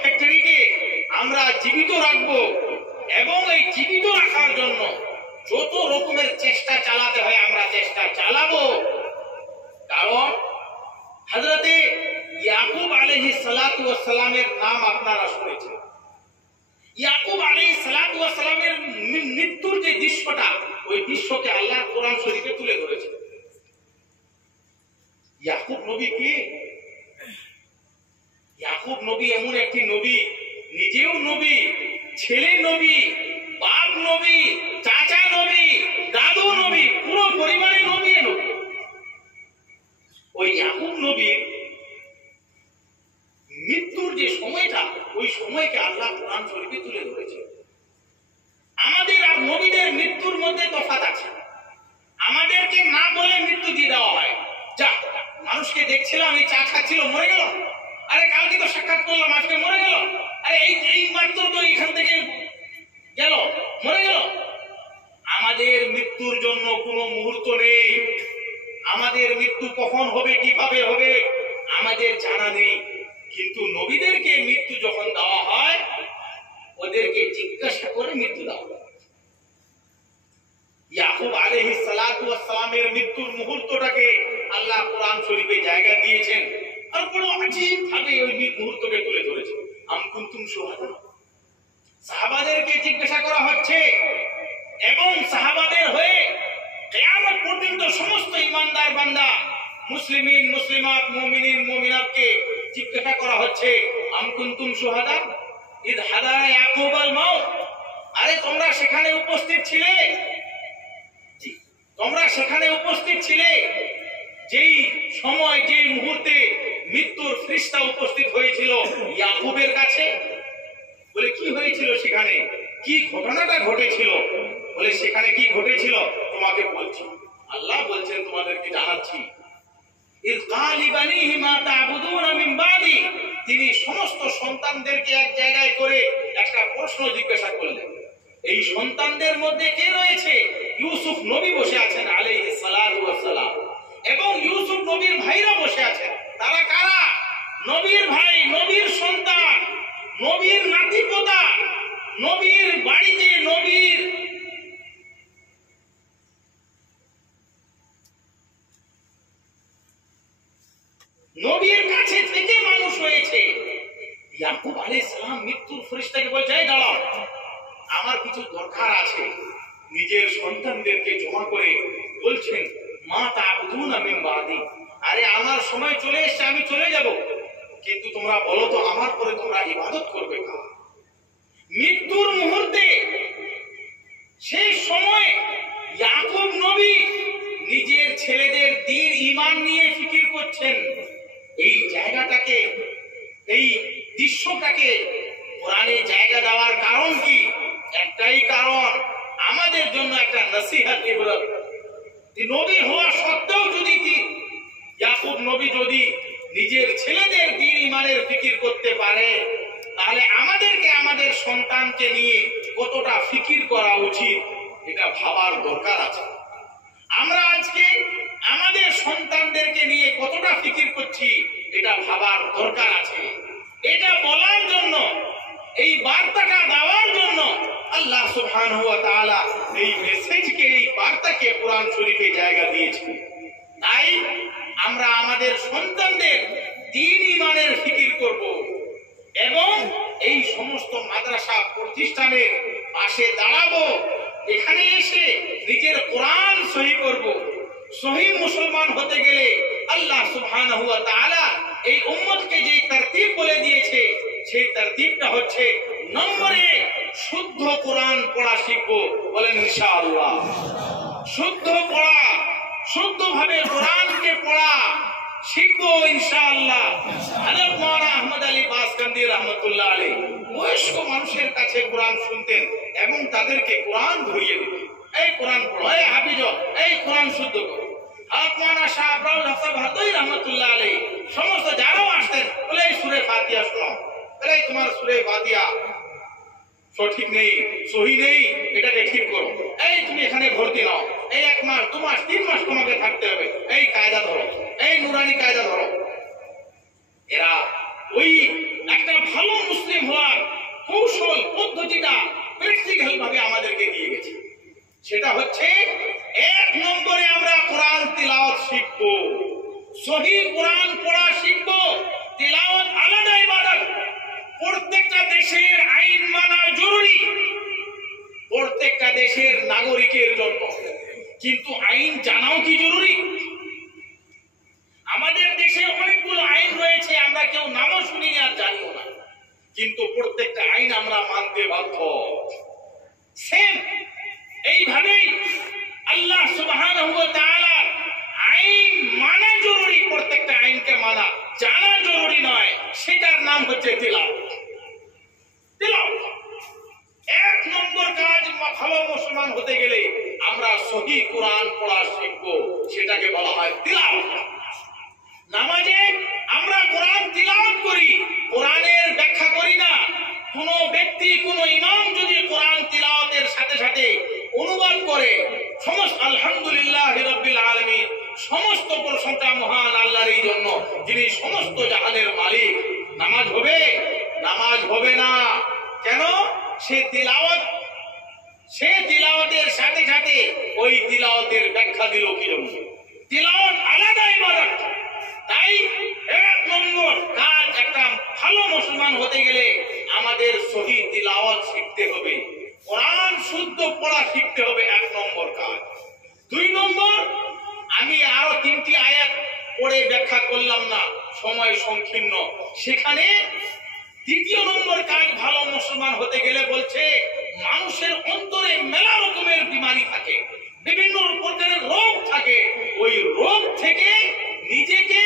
ফ্যাক্টরিকে আমরা জীবিত রাখবো, এবং এই জীবিত রাখার জন্য যত রকমের চেষ্টা চালাতে হয় আমরা চেষ্টা চালাবো। কারণ হযরতে ইয়াকুব আলাইহিস সালাতু ওয়াস সালামের নাম আপনারা শুনেছেন। ওয়াস সালামের মৃত্যুর যে দৃশ্যটা, ওই দৃশ্যকে আল্লাহ কোরআন শরীফে তুলে ধরেছে। ইয়াকুব নবী কে? ইয়াকুব নবী এমন একটি নবী, নিজেও নবী, ছেলে নবী, বাপ নবী, চাচা নবী, দাদু নবী, পুরো পরিবারে নবী। ওই ইয়াকুব নবীর মৃত্যুর যে সময়টা, ওই সময়কে আল্লাহ কোরআন শরীফে তুলে ধরেছে। আমাদের আর নবীদের মৃত্যুর মধ্যে তফাৎ আছে। আমাদেরকে না বলে মৃত্যু দিয়ে দেওয়া হয়। যা, মানুষকে দেখছিলাম এই চা খাচ্ছিল, মরে গেল। আরে কালকে তো সাক্ষাৎ করলাম, আজকে মরে গেল। আরে এই মাত্র তো এখান থেকে গেল, মরে গেল। আমাদের মৃত্যুর জন্য কোনো মুহূর্ত নেই। আমাদের মৃত্যু কখন হবে, কিভাবে হবে, আমাদের জানা নেই। কিন্তু নবীদেরকে মৃত্যু যখন দেওয়া হয়, ওদেরকে জিজ্ঞাসা করে মৃত্যু দেওয়া হয়। ইয়াকুব আলাইহিস সালাতু ওয়াস সালামের মৃত্যুর মুহূর্তটাকে আল্লাহ কোরআন শরীফে জায়গা দিয়েছেন, আর বড় আজীব ভাবে ওই মুহূর্তকে তুলে ধরেছেন। আম কুনতুম শুহাদা, সাহাবাদেরকে জিজ্ঞাসা করা হচ্ছে, এবং সাহাবাদের হয়ে কিয়ামত পর্যন্ত সমস্ত ঈমানদার বান্দা, মুসলিমিন মুসলিমাত, মুমিনিন মুমিনাতকে জিজ্ঞাসা করা হচ্ছে, আম কুনতুম শুহাদা ইদ হাদারা ইয়াকুব আল মাউত। আরে তোমরা সেখানে উপস্থিত ছিলে? তোমরা সেখানে উপস্থিত ছিলে যেই সময়, যেই মুহূর্তে মৃত্যুর ফেরেশতা উপস্থিত হয়েছিল ইয়াকুবের কাছে? বলে কি হয়েছিল সেখানে, কি ঘটনাটা ঘটেছিল? বলে সেখানে কি ঘটেছিল তোমাকে বলছি। আল্লাহ বলছেন তোমাদেরকে জানাচ্ছি। ইয ক্বাল বানিহি মা তা'বুদুনা মিন বাদি, তিনি সমস্ত সন্তানদেরকে এক জায়গায় করে একটা প্রশ্ন জিজ্ঞাসা করলেন। এই সন্তানদের মধ্যে কে রয়েছে? ইউসুফ নবী বসে আছেন আলাইহিস সালাতু ওয়াস সালাম, এবং ইউসুফ নবীর ভাইরা বসে আছেন। তারা কারা? নবীর ভাই, নবীর সন্তান, নবীর নাতিপোতা, নবীর বাড়িতে নবীর কাছে থেকে মানুষ হয়েছে। ইয়াকুব আলাইহিস সালাম মৃত্যুর ফেরেশতাকে বলছে, এই দাঁড়াও, আমার কিছু দরকার আছে। নিজের সন্তানদেরকে জমা করে বলছেন, মা তা'বুদুনা মিন বাদি, আরে আমার সময় চলে এসেছে, আমি চলে যাব, কিন্তু তোমরা বলো তো আমার পরে তোমরা ইবাদত করবে কার? মৃত্যুর মুহূর্তে, সেই সময় ইয়াকুব নবী নিজের ছেলেদের দ্বীন ঈমান নিয়ে ফিকির করছেন। এই জায়গাটাকে, এই দৃশ্যটাকে কোরআনে জায়গা দেওয়ার কারণ কি? একটাই কারণ, আমাদের জন্য একটা নসিহত, ইবরত। নবী হওয়া সত্ত্বেও যদি ইয়াকুব নবী যদি নিজের ছেলেদের দ্বীন ঈমানের ফিকির করতে পারে, তাহলে আমাদেরকে আমাদের সন্তানকে নিয়ে কতটা ফিকির করা উচিত, এটা ভাবার দরকার আছে। আমরা আজকে আমাদের সন্তানদেরকে নিয়ে কতটা ফিকির করছি, এটা ভাবার দরকার আছে। এটা বলার জন্য, এই বার্তাটা দেওয়ার জন্য আল্লাহ সুবহানাহু ওয়া তাআলা এই মেসেজকে, এই বার্তাকে কোরআন শরীফে জায়গা দিয়েছেন। তাই আমরা আমাদের সন্তানদের দ্বীন ঈমানের ফিকির করব, এবং এই সমস্ত মাদ্রাসা প্রতিষ্ঠানের পাশে দাঁড়াবো। এখানে এসে নিজের কোরআন সহি করব। সহি মুসলমান হতে গেলে আল্লাহ সুবহানাহু ওয়া তাআলা এই উম্মতকে যে তারতিব বলে দিয়েছে, সেই তারতিবটা হচ্ছে, নম্বরে শুদ্ধ কোরআন পড়া শিখবো। বলেন ইনশাআল্লাহ। শুদ্ধ পড়া, শুদ্ধভাবে কোরআনকে পড়া শিখবো ইনশাআল্লাহ। হযরত মাওলানা আহমদ আলী বাসকান্দি রাহমাতুল্লাহ আলাইহি বয়স্ক মানুষের কাছে কোরআন শুনতেন এবং তাদেরকে কোরআন ধরিয়ে দিতেন। এই কোরআন পড়ো, এই হাফিজ, এই কোরআন শুদ্ধ করো। মাওলানা শাহ আবরার হাসান ভাদুই রাহমাতুল্লাহ আলাইহি সমস্ত যারাও আসতেন, বলে এই সূরা ফাতিহা শোনো, বলে তোমার সূরা ফাতিহা সঠিক নেই, সহি নেই, এটাকে ঠিক করো। এই তুমি এখানে ভর্তি নাও, এই 1 মাস 2 মাস 3 মাস তোমাকে থাকতে হবে, এই কায়দা ধরো, এই নুরানি কায়দা ধরো। এরা ওই একটা ভালো মুসলিম হওয়ার কৌশল পদ্ধতিটা প্র্যাকটিক্যাল ভাবে আমাদেরকে দিয়ে গেছে। সেটা হচ্ছে, 1 নম্বরে আমরা কোরআন তিলাওয়াত শিখবো, সহি কোরআন পড়া শিখবো। তিলাওয়াত আলাদা ইবাদত, প্রত্যেকটা দেশের আইন মানা জরুরি। নাগরিকের জন্য। কিন্তু আইন জানাও কি জরুরি? আমাদের দেশে অনেকগুলো আইন রয়েছে, আমরা কেউ নামও শুনি আর জানিও না, কিন্তু প্রত্যেকটা আইন আমরা মানতে বাধ্য। সেম এইভাবেই আল্লাহ সুবহানাহু ওয়া তাআলা আইন মানা জরুরি, প্রত্যেকটা আইনকে মানা, জানা জরুরি নয়। সেটার নাম হচ্ছে তিলাওয়াত। তিলাওয়াত এক নম্বর কাজ। ভালো মুসলমান হতে গেলে আমরা সহিহ কোরআন পড়া শিখবো, সেটাকে বলা হয় তিলাওয়াত। নামাজে আমরা কোরআন তিলাওয়াত করি, কোরআনের ব্যাখ্যা করি না। কোন ব্যক্তি, কোন ইমাম যদি কোরআন তিলাওয়াতের সাথে সাথে অনুবাদ করে, সমস্ত আলহামদুলিল্লাহি রাব্বিল আলামিন, সমস্ত প্রশংসা মহান আল্লাহর এই জন্য যিনি সমস্ত জাহানের মালিক, নামাজ হবে? নামাজ হবে না। কেন? সে তিলাওয়াতের সাথে সাথে ওই তিলাওয়াতের ব্যাখ্যা দিল কি জন্য? তিলাওয়াত আলাদা ইবাদত। তাই এক নম্বর কাজ, একটা ভালো মুসলমান হতে গেলে আমাদের সহিহ তিলাওয়াত শিখতে হবে, কোরআন শুদ্ধ পড়া শিখতে হবে, এক নম্বর কাজ। দুই নম্বর, আমি আরো 3টি আয়াত পড়ে ব্যাখ্যা করলাম না, সময় সংকীর্ণ। সেখানে দ্বিতীয় নম্বর কাজ ভালো মুসলমান হতে গেলে বলছে, মানুষের অন্তরে মেলা রকমের বিমারি থাকে, বিভিন্ন প্রকারের রোগ থাকে, ওই রোগ থেকে নিজেকে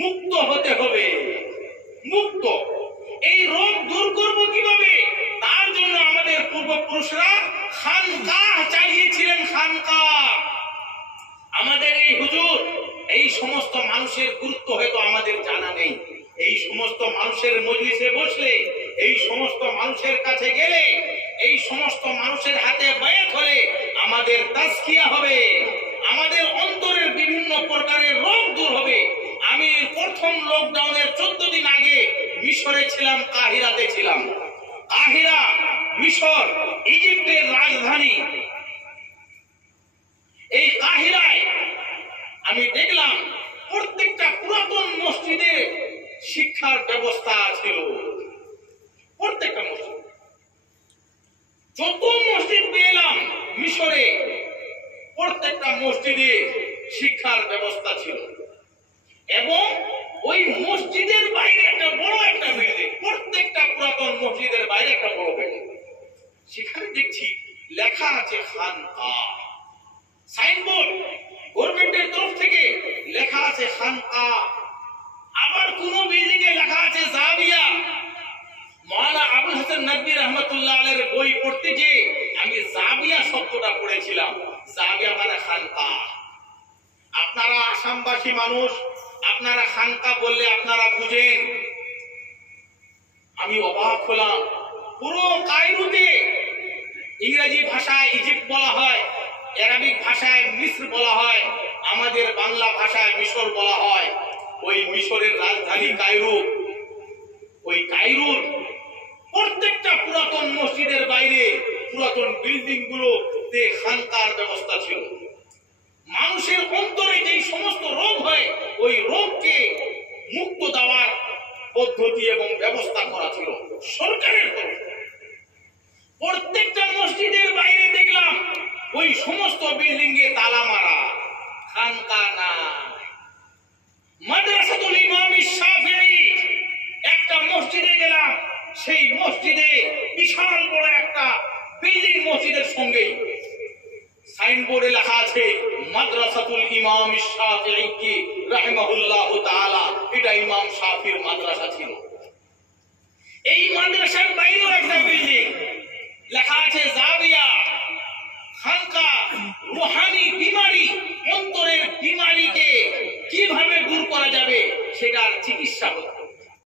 মুক্ত হতে হবে। মুক্ত। এই রোগ দূর করব কিভাবে? তার জন্য আমাদের পূর্বপুরুষরা খানকাহ চালিয়েছিলেন। খানকাহ। আমাদের এই হুজুর, এই সমস্ত মানুষের গুরুত্ব হয়তো আমাদের জানা নেই। এই সমস্ত মানুষের মজলিসে বসলে, এই সমস্ত মানুষের কাছে গেলে, এই সমস্ত মানুষের হাতে বায়াত হলে আমাদের তাজকিয়া হবে, আমাদের অন্তরের বিভিন্ন প্রকারের রোগ দূর হবে। আমি প্রথম লকডাউনের 14 দিন আগে মিশরে ছিলাম, কাহিরাতে ছিলাম। কাহিরা মিশর, ইজিপ্টের রাজধানী। এই কাহিরায় আমি দেখলাম প্রত্যেকটা পুরাতন মসজিদে শিক্ষার ব্যবস্থা ছিল। প্রত্যেকটা মসজিদ, যত মসজিদ পেলাম মিশরে, প্রত্যেকটা মসজিদে শিক্ষার ব্যবস্থা ছিল। এবং ওই মসজিদের বাইরে একটা বড় একটা বিল্ডিং, প্রত্যেকটা পুরাতন মসজিদের বাইরে একটা বড় বিল্ডিং। সেখানে দেখছি লেখা আছে খানকাহ, সাইনবোর্ড গভর্নমেন্টের তরফ থেকে লেখা আছে খানকাহ। আবার কোন বিল্ডিং এ লেখা আছে জাবিয়া। মাওলানা আবুল হাসান নদভী রাহমাতুল্লাহ আলাইহির বই পড়তে গিয়ে আমি জাবিয়া শব্দটা পড়েছিলাম। জাবিয়া মানে খানকাহ। আপনারা আসামবাসী মানুষ, আপনারা খানকাহ বললে আপনারা বুঝেন। আমি অবাক হলাম। পুরো কায়রোতে ইংরেজি ভাষায় ইজিপ্ট বলা হয়, আরবিক ভাষায় মিস্র বলা হয়, আমাদের বাংলা ভাষায় মিশর বলা হয়। ওই মিশরের রাজধানী কায়রো, ওই কায়রোর প্রত্যেকটা পুরাতন মসজিদের বাইরে, পুরাতন বিল্ডিং গুলোতে খানকার ব্যবস্থা ছিল। মানুষের অন্তরে যে সমস্ত রোগ হয়, ওই রোগকে মুক্ত দেওয়ার পদ্ধতি এবং ব্যবস্থা করা ছিল সরকারের তরফে। প্রত্যেকটা মসজিদের বাইরে দেখলাম ওই সমস্ত বিল্ডিং এ তালা মারা, খানকা নাই। মাদ্রাসাতুল ইমাম শাফিঈ, একটা মসজিদে গেলাম, সেই মসজিদে বিশাল বড় একটা বিল্ডিং, মসজিদের সঙ্গে সাইনবোর্ডে লেখা আছে মাদ্রাসাতুল ইমাম শাফিঈ রাহিমাহুল্লাহু তাআলা। এটা ইমাম শাফিঈর মাদ্রাসা ছিল। এই মাদ্রাসার বাইরেও একটা বিল্ডিং লেখা আছে জাবিয়া, খানকাহ। রুহানি বিমারি, অন্তরের বিমারিকে কিভাবে দূর করা যাবে সেটার চিকিৎসা হতো।